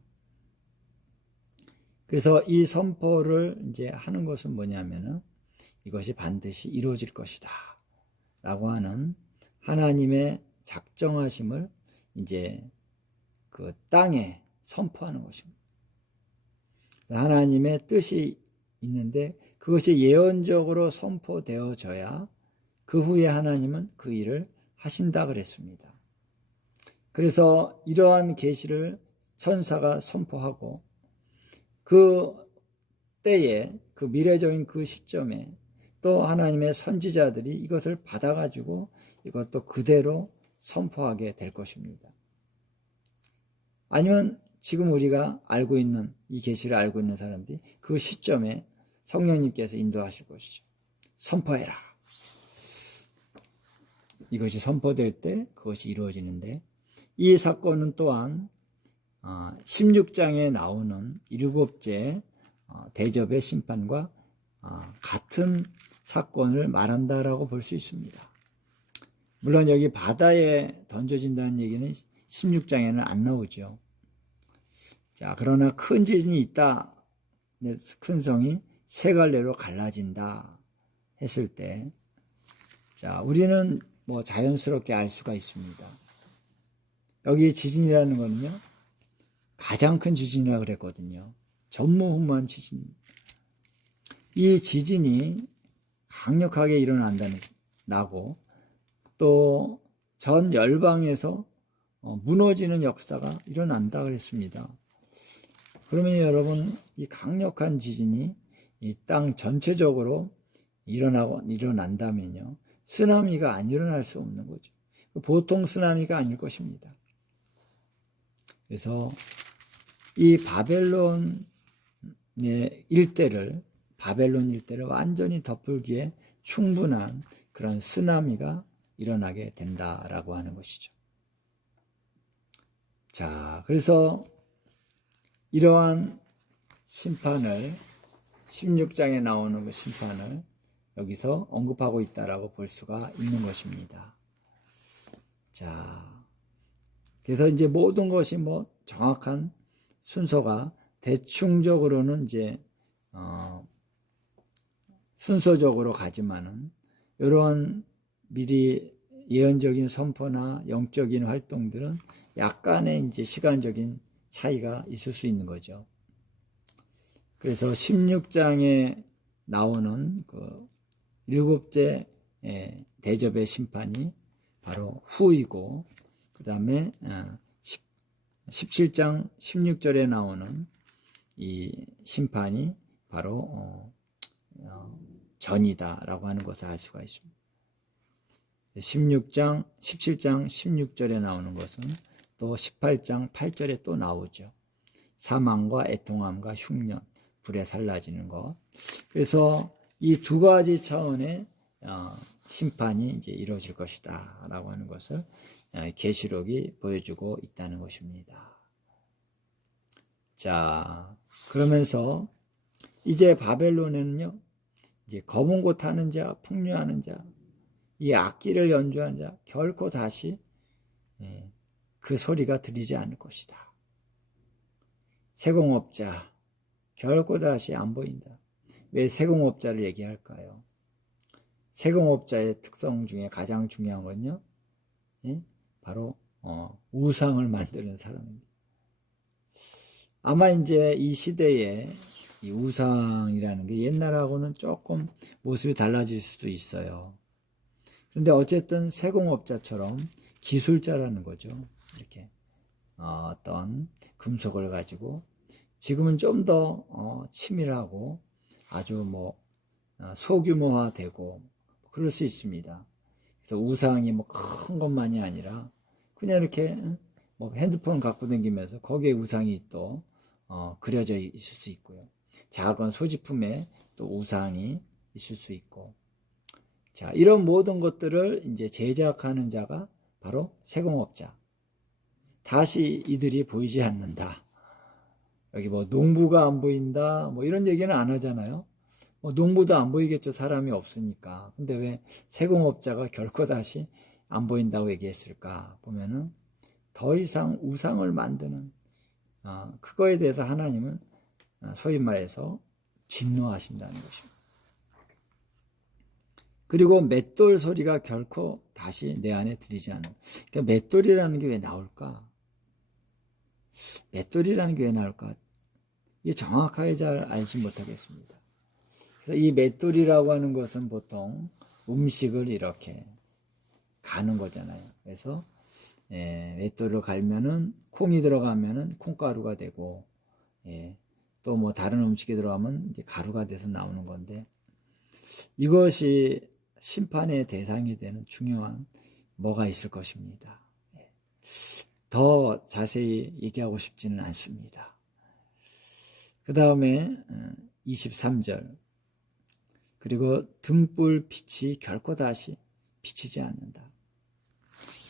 그래서 이 선포를 이제 하는 것은 뭐냐면은 이것이 반드시 이루어질 것이다 라고 하는 하나님의 작정하심을 이제 그 땅에 선포하는 것입니다. 하나님의 뜻이 있는데 그것이 예언적으로 선포되어져야 그 후에 하나님은 그 일을 하신다 그랬습니다. 그래서 이러한 계시를 천사가 선포하고 그 때에 그 미래적인 그 시점에 또 하나님의 선지자들이 이것을 받아가지고 이것도 그대로 선포하게 될 것입니다. 아니면 지금 우리가 알고 있는 이 계시를 알고 있는 사람들이 그 시점에 성령님께서 인도하실 것이죠. 선포해라. 이것이 선포될 때 그것이 이루어지는데 이 사건은 또한 16장에 나오는 일곱째 대접의 심판과 같은 사건을 말한다라고 볼 수 있습니다. 물론 여기 바다에 던져진다는 얘기는 16장에는 안 나오죠. 자, 그러나 큰 지진이 있다. 큰 성이 세 갈래로 갈라진다 했을 때, 자, 우리는 뭐 자연스럽게 알 수가 있습니다. 여기 지진이라는 거는요, 가장 큰 지진이라고 그랬거든요. 전무후무한 지진. 이 지진이 강력하게 일어난다고 또 전 열방에서 무너지는 역사가 일어난다 그랬습니다. 그러면 여러분, 이 강력한 지진이 이 땅 전체적으로 일어난다면요, 쓰나미가 안 일어날 수 없는 거죠. 보통 쓰나미가 아닐 것입니다. 그래서 이 바벨론 일대를 완전히 덮을기에 충분한 그런 쓰나미가 일어나게 된다라고 하는 것이죠. 자, 그래서 이러한 심판을 16장에 나오는 그 심판을 여기서 언급하고 있다라고 볼 수가 있는 것입니다. 자, 그래서 이제 모든 것이 뭐 정확한 순서가 대충적으로는 이제 순서적으로 가지만은 이러한 미리 예언적인 선포나 영적인 활동들은 약간의 이제 시간적인 차이가 있을 수 있는 거죠. 그래서 16장에 나오는 그 일곱째 대접의 심판이 바로 후이고, 그 다음에 17장 16절에 나오는 이 심판이 바로 전이다라고 하는 것을 알 수가 있습니다. 17장 16절에 나오는 것은 또 18장 8절에 또 나오죠. 사망과 애통함과 흉년, 불에 살라지는 것. 그래서 이 두 가지 차원의 심판이 이제 이루어질 것이다 라고 하는 것을 계시록이 보여주고 있다는 것입니다. 자, 그러면서 이제 바벨론에는요, 이제 검은 곳 타는 자, 풍류하는 자, 이 악기를 연주하는 자, 결코 다시 그 소리가 들리지 않을 것이다. 세공업자, 결코 다시 안 보인다. 왜 세공업자를 얘기할까요? 세공업자의 특성 중에 가장 중요한 건요, 바로 우상을 만드는 사람입니다. 아마 이제 이 시대에 이 우상이라는 게 옛날하고는 조금 모습이 달라질 수도 있어요. 그런데 어쨌든 세공업자처럼 기술자라는 거죠. 이렇게 어떤 금속을 가지고 지금은 좀 더 치밀하고 아주 뭐 소규모화되고 그럴 수 있습니다. 그래서 우상이 뭐 큰 것만이 아니라 그냥 이렇게 뭐 핸드폰 갖고 다니면서 거기에 우상이 또 그려져 있을 수 있고요. 작은 소지품에 또 우상이 있을 수 있고, 자, 이런 모든 것들을 이제 제작하는 자가 바로 세공업자. 다시 이들이 보이지 않는다. 여기 뭐 농부가 안 보인다, 뭐 이런 얘기는 안 하잖아요. 뭐 농부도 안 보이겠죠. 사람이 없으니까. 근데 왜 세공업자가 결코 다시 안 보인다고 얘기했을까? 보면은 더 이상 우상을 만드는 그거에 대해서 하나님은 소위 말해서 진노하신다는 것입니다. 그리고 맷돌 소리가 결코 다시 내 안에 들리지 않는. 그러니까 맷돌이라는 게 왜 나올까? 맷돌이라는 게 왜 나올까? 이게 정확하게 잘 알지 못하겠습니다. 그래서 이 맷돌이라고 하는 것은 보통 음식을 이렇게 가는 거잖아요. 그래서 맷돌을 갈면은 콩이 들어가면은 콩가루가 되고, 또 뭐 다른 음식이 들어가면 이제 가루가 돼서 나오는 건데, 이것이 심판의 대상이 되는 중요한 뭐가 있을 것입니다. 더 자세히 얘기하고 싶지는 않습니다. 그 다음에 23절, 그리고 등불 빛이 결코 다시 비치지 않는다.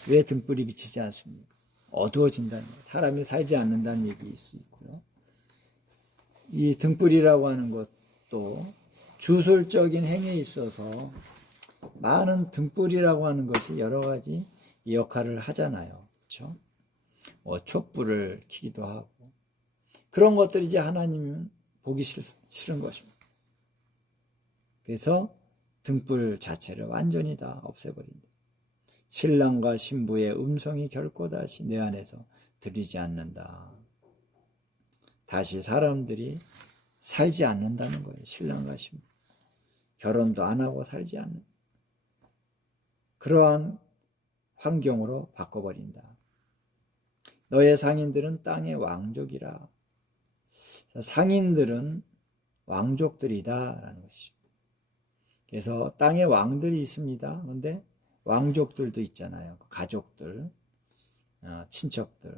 왜 등불이 비치지 않습니까? 어두워진다는 거예요. 사람이 살지 않는다는 얘기일 수 있고요. 이 등불이라고 하는 것도 주술적인 행위에 있어서 많은 등불이라고 하는 것이 여러 가지 역할을 하잖아요. 그렇죠? 촛불을 켜기도 하고, 그런 것들이 이제 하나님은 보기 싫은 것입니다. 그래서 등불 자체를 완전히 다 없애버린다. 신랑과 신부의 음성이 결코 다시 내 안에서 들리지 않는다. 다시 사람들이 살지 않는다는 거예요. 신랑과 신부. 결혼도 안 하고 살지 않는 그러한 환경으로 바꿔버린다. 너의 상인들은 땅의 왕족이라. 상인들은 왕족들이다 라는 것이죠. 그래서 땅에 왕들이 있습니다. 그런데 왕족들도 있잖아요. 가족들, 친척들.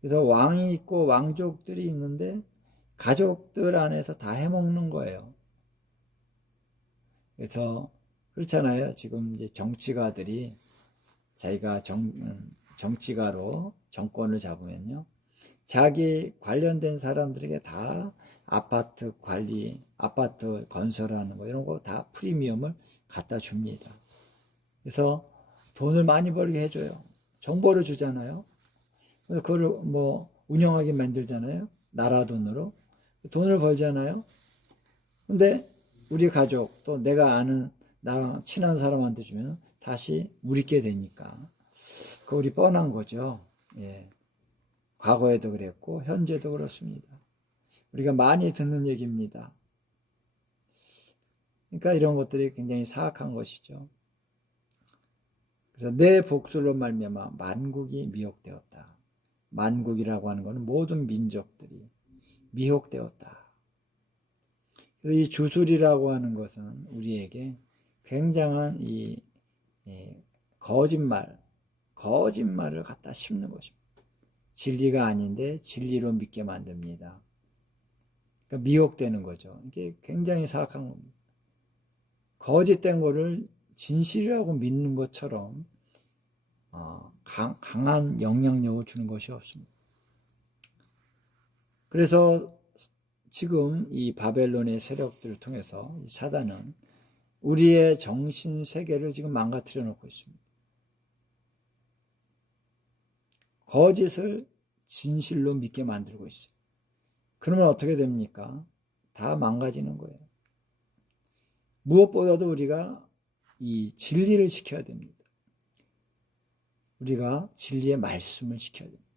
그래서 왕이 있고 왕족들이 있는데 가족들 안에서 다 해먹는 거예요. 그래서 그렇잖아요. 지금 이제 정치가들이 자기가 정치가로 정권을 잡으면요, 자기 관련된 사람들에게 다 아파트 관리, 아파트 건설하는 거 이런 거 다 프리미엄을 갖다 줍니다. 그래서 돈을 많이 벌게 해줘요. 정보를 주잖아요. 그래서 그걸 뭐 운영하게 만들잖아요. 나라 돈으로 돈을 벌잖아요. 근데 우리 가족 또 내가 아는 나 친한 사람한테 주면 다시 우리께 되니까 그 우리 뻔한 거죠. 과거에도 그랬고 현재도 그렇습니다. 우리가 많이 듣는 얘기입니다. 그러니까 이런 것들이 굉장히 사악한 것이죠. 그래서 내 복술로 말미암아 만국이 미혹되었다. 만국이라고 하는 것은 모든 민족들이 미혹되었다. 그래서 이 주술이라고 하는 것은 우리에게 굉장한 이 거짓말을 갖다 심는 것입니다. 진리가 아닌데 진리로 믿게 만듭니다. 그러니까 미혹되는 거죠. 이게 굉장히 사악한 겁니다. 거짓된 거를 진실이라고 믿는 것처럼 강한 영향력을 주는 것이 없습니다. 그래서 지금 이 바벨론의 세력들을 통해서 이 사단은 우리의 정신 세계를 지금 망가뜨려 놓고 있습니다. 거짓을 진실로 믿게 만들고 있어요. 그러면 어떻게 됩니까? 다 망가지는 거예요. 무엇보다도 우리가 이 진리를 지켜야 됩니다. 우리가 진리의 말씀을 지켜야 됩니다.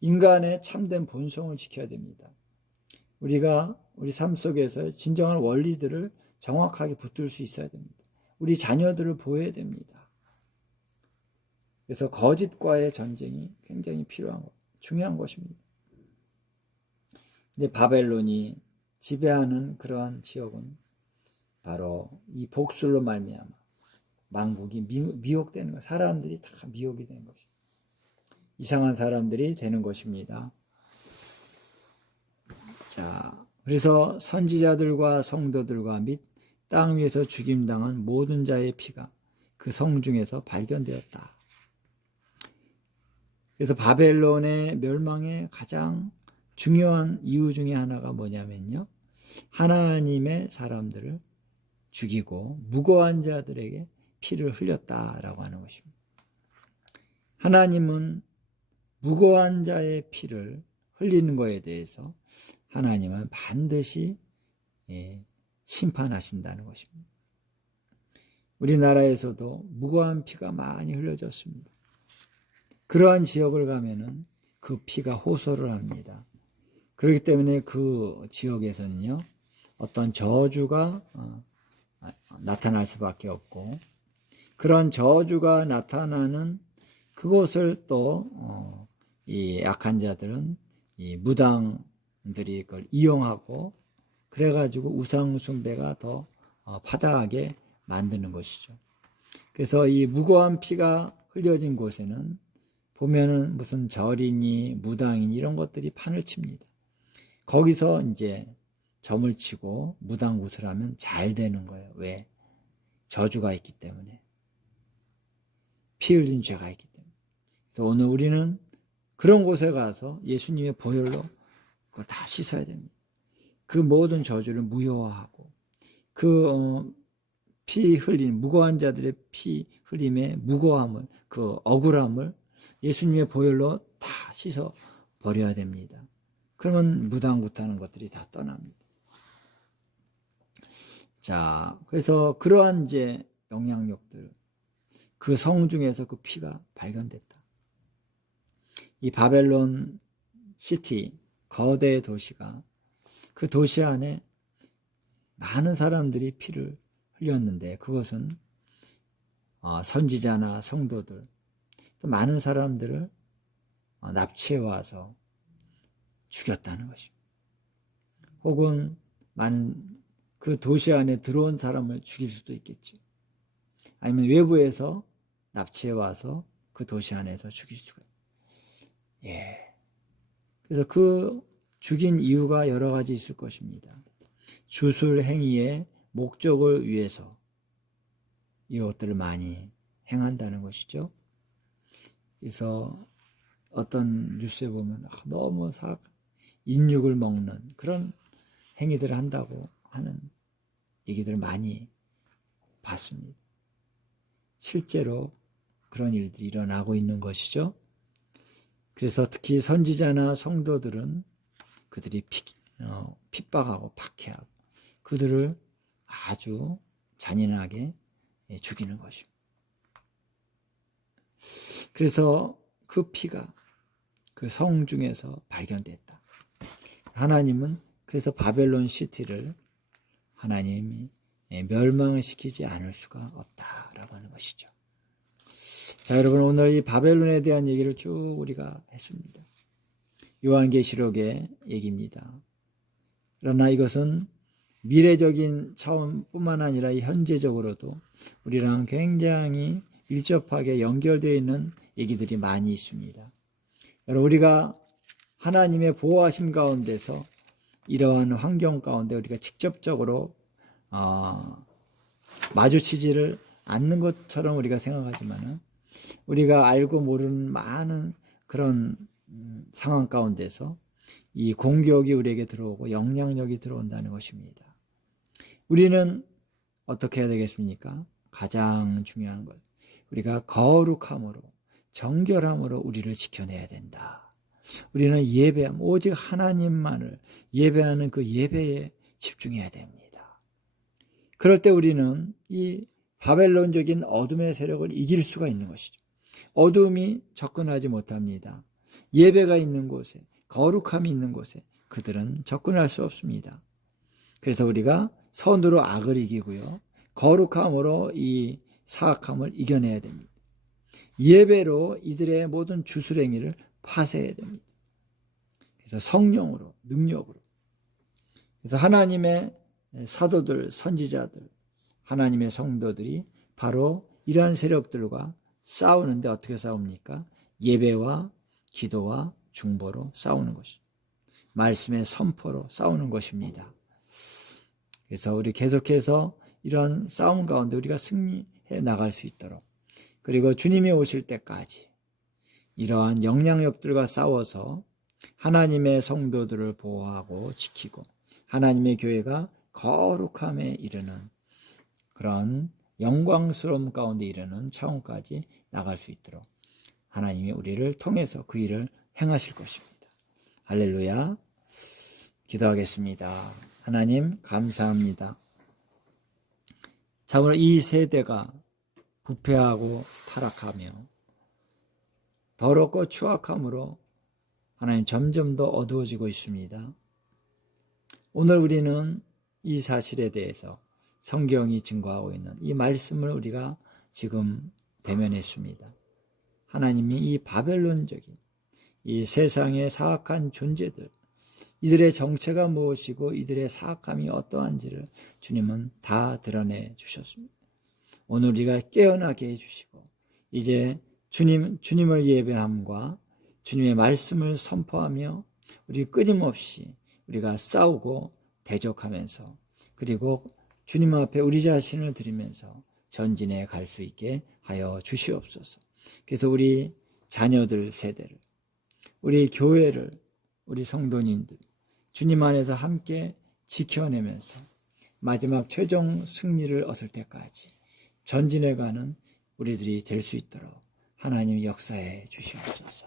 인간의 참된 본성을 지켜야 됩니다. 우리가 우리 삶 속에서 진정한 원리들을 정확하게 붙들 수 있어야 됩니다. 우리 자녀들을 보호해야 됩니다. 그래서 거짓과의 전쟁이 굉장히 중요한 것입니다. 근데 바벨론이 지배하는 그러한 지역은 바로 이 복술로 말미암아 만국이 미혹되는 것, 사람들이 다 미혹이 되는 것입니다. 이상한 사람들이 되는 것입니다. 자, 그래서 선지자들과 성도들과 및 땅 위에서 죽임당한 모든 자의 피가 그 성 중에서 발견되었다. 그래서 바벨론의 멸망의 가장 중요한 이유 중에 하나가 뭐냐면요, 하나님의 사람들을 죽이고 무고한 자들에게 피를 흘렸다라고 하는 것입니다. 하나님은 무고한 자의 피를 흘리는 것에 대해서 하나님은 반드시 심판하신다는 것입니다. 우리나라에서도 무고한 피가 많이 흘려졌습니다. 그러한 지역을 가면은 그 피가 호소를 합니다. 그렇기 때문에 그 지역에서는요, 어떤 저주가 나타날 수밖에 없고, 그런 저주가 나타나는 그곳을 또 이 약한 자들은 이 무당들이 그걸 이용하고 그래가지고 우상 숭배가 더 파다하게 만드는 것이죠. 그래서 이 무고한 피가 흘려진 곳에는 보면은 무슨 절이니 무당이니 이런 것들이 판을 칩니다. 거기서 이제 점을 치고 무당 굿을 하면 잘 되는 거예요. 왜? 저주가 있기 때문에. 피 흘린 죄가 있기 때문에. 그래서 오늘 우리는 그런 곳에 가서 예수님의 보혈로 그걸 다 씻어야 됩니다. 그 모든 저주를 무효화하고 그 피 흘린 무고한 자들의 피 흘림의 무고함을, 그 억울함을 예수님의 보혈로 다 씻어 버려야 됩니다. 그러면 무당굿하는 것들이 다 떠납니다. 자, 그래서 그러한 이제 영향력들, 그 성 중에서 그 피가 발견됐다. 이 바벨론 시티, 거대 도시가 그 도시 안에 많은 사람들이 피를 흘렸는데 그것은 선지자나 성도들, 많은 사람들을 납치해 와서 죽였다는 것입니다. 혹은 많은 그 도시 안에 들어온 사람을 죽일 수도 있겠죠. 아니면 외부에서 납치해 와서 그 도시 안에서 죽일 수가 있어요. 예. 그래서 그 죽인 이유가 여러 가지 있을 것입니다. 주술 행위의 목적을 위해서 이것들을 많이 행한다는 것이죠. 그래서 어떤 뉴스에 보면 너무 인육을 먹는 그런 행위들을 한다고 하는 얘기들을 많이 봤습니다. 실제로 그런 일들이 일어나고 있는 것이죠. 그래서 특히 선지자나 성도들은 그들이 핍박하고 박해하고 그들을 아주 잔인하게 죽이는 것입니다. 그래서 그 피가 그 성 중에서 발견됐다. 하나님은 그래서 바벨론 시티를 하나님이 멸망시키지 않을 수가 없다라고 하는 것이죠. 자, 여러분, 오늘 이 바벨론에 대한 얘기를 쭉 우리가 했습니다. 요한계시록의 얘기입니다. 그러나 이것은 미래적인 차원뿐만 아니라 현재적으로도 우리랑 굉장히 밀접하게 연결되어 있는 얘기들이 많이 있습니다. 여러분, 우리가 하나님의 보호하심 가운데서 이러한 환경 가운데 우리가 직접적으로 마주치지를 않는 것처럼 우리가 생각하지만은 우리가 알고 모르는 많은 그런 상황 가운데서 이 공격이 우리에게 들어오고 영향력이 들어온다는 것입니다. 우리는 어떻게 해야 되겠습니까? 가장 중요한 것, 우리가 거룩함으로 정결함으로 우리를 지켜내야 된다. 우리는 예배함, 오직 하나님만을 예배하는 그 예배에 집중해야 됩니다. 그럴 때 우리는 이 바벨론적인 어둠의 세력을 이길 수가 있는 것이죠. 어둠이 접근하지 못합니다. 예배가 있는 곳에, 거룩함이 있는 곳에 그들은 접근할 수 없습니다. 그래서 우리가 선으로 악을 이기고요, 거룩함으로 이 사악함을 이겨내야 됩니다. 예배로 이들의 모든 주술행위를 파쇄해야 됩니다. 그래서 성령으로, 능력으로. 그래서 하나님의 사도들, 선지자들, 하나님의 성도들이 바로 이러한 세력들과 싸우는데 어떻게 싸웁니까? 예배와 기도와 중보로 싸우는 것이죠. 말씀의 선포로 싸우는 것입니다. 그래서 우리 계속해서 이런 싸움 가운데 우리가 승리해 나갈 수 있도록, 그리고 주님이 오실 때까지 이러한 영향력들과 싸워서 하나님의 성도들을 보호하고 지키고 하나님의 교회가 거룩함에 이르는 그런 영광스러움 가운데 이르는 차원까지 나갈 수 있도록 하나님이 우리를 통해서 그 일을 행하실 것입니다. 할렐루야. 기도하겠습니다. 하나님 감사합니다. 참으로 이 세대가 부패하고 타락하며 더럽고 추악함으로 하나님 점점 더 어두워지고 있습니다. 오늘 우리는 이 사실에 대해서 성경이 증거하고 있는 이 말씀을 우리가 지금 대면했습니다. 하나님이 이 바벨론적인 이 세상의 사악한 존재들, 이들의 정체가 무엇이고 이들의 사악함이 어떠한지를 주님은 다 드러내 주셨습니다. 오늘 우리가 깨어나게 해주시고 이제 주님을 예배함과 주님의 말씀을 선포하며 우리 끊임없이 우리가 싸우고 대적하면서 그리고 주님 앞에 우리 자신을 드리면서 전진해 갈 수 있게 하여 주시옵소서. 그래서 우리 자녀들 세대를, 우리 교회를, 우리 성도님들 주님 안에서 함께 지켜내면서 마지막 최종 승리를 얻을 때까지 전진해가는 우리들이 될 수 있도록 하나님 역사해 주시옵소서.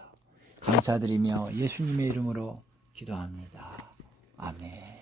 감사드리며 예수님의 이름으로 기도합니다. 아멘.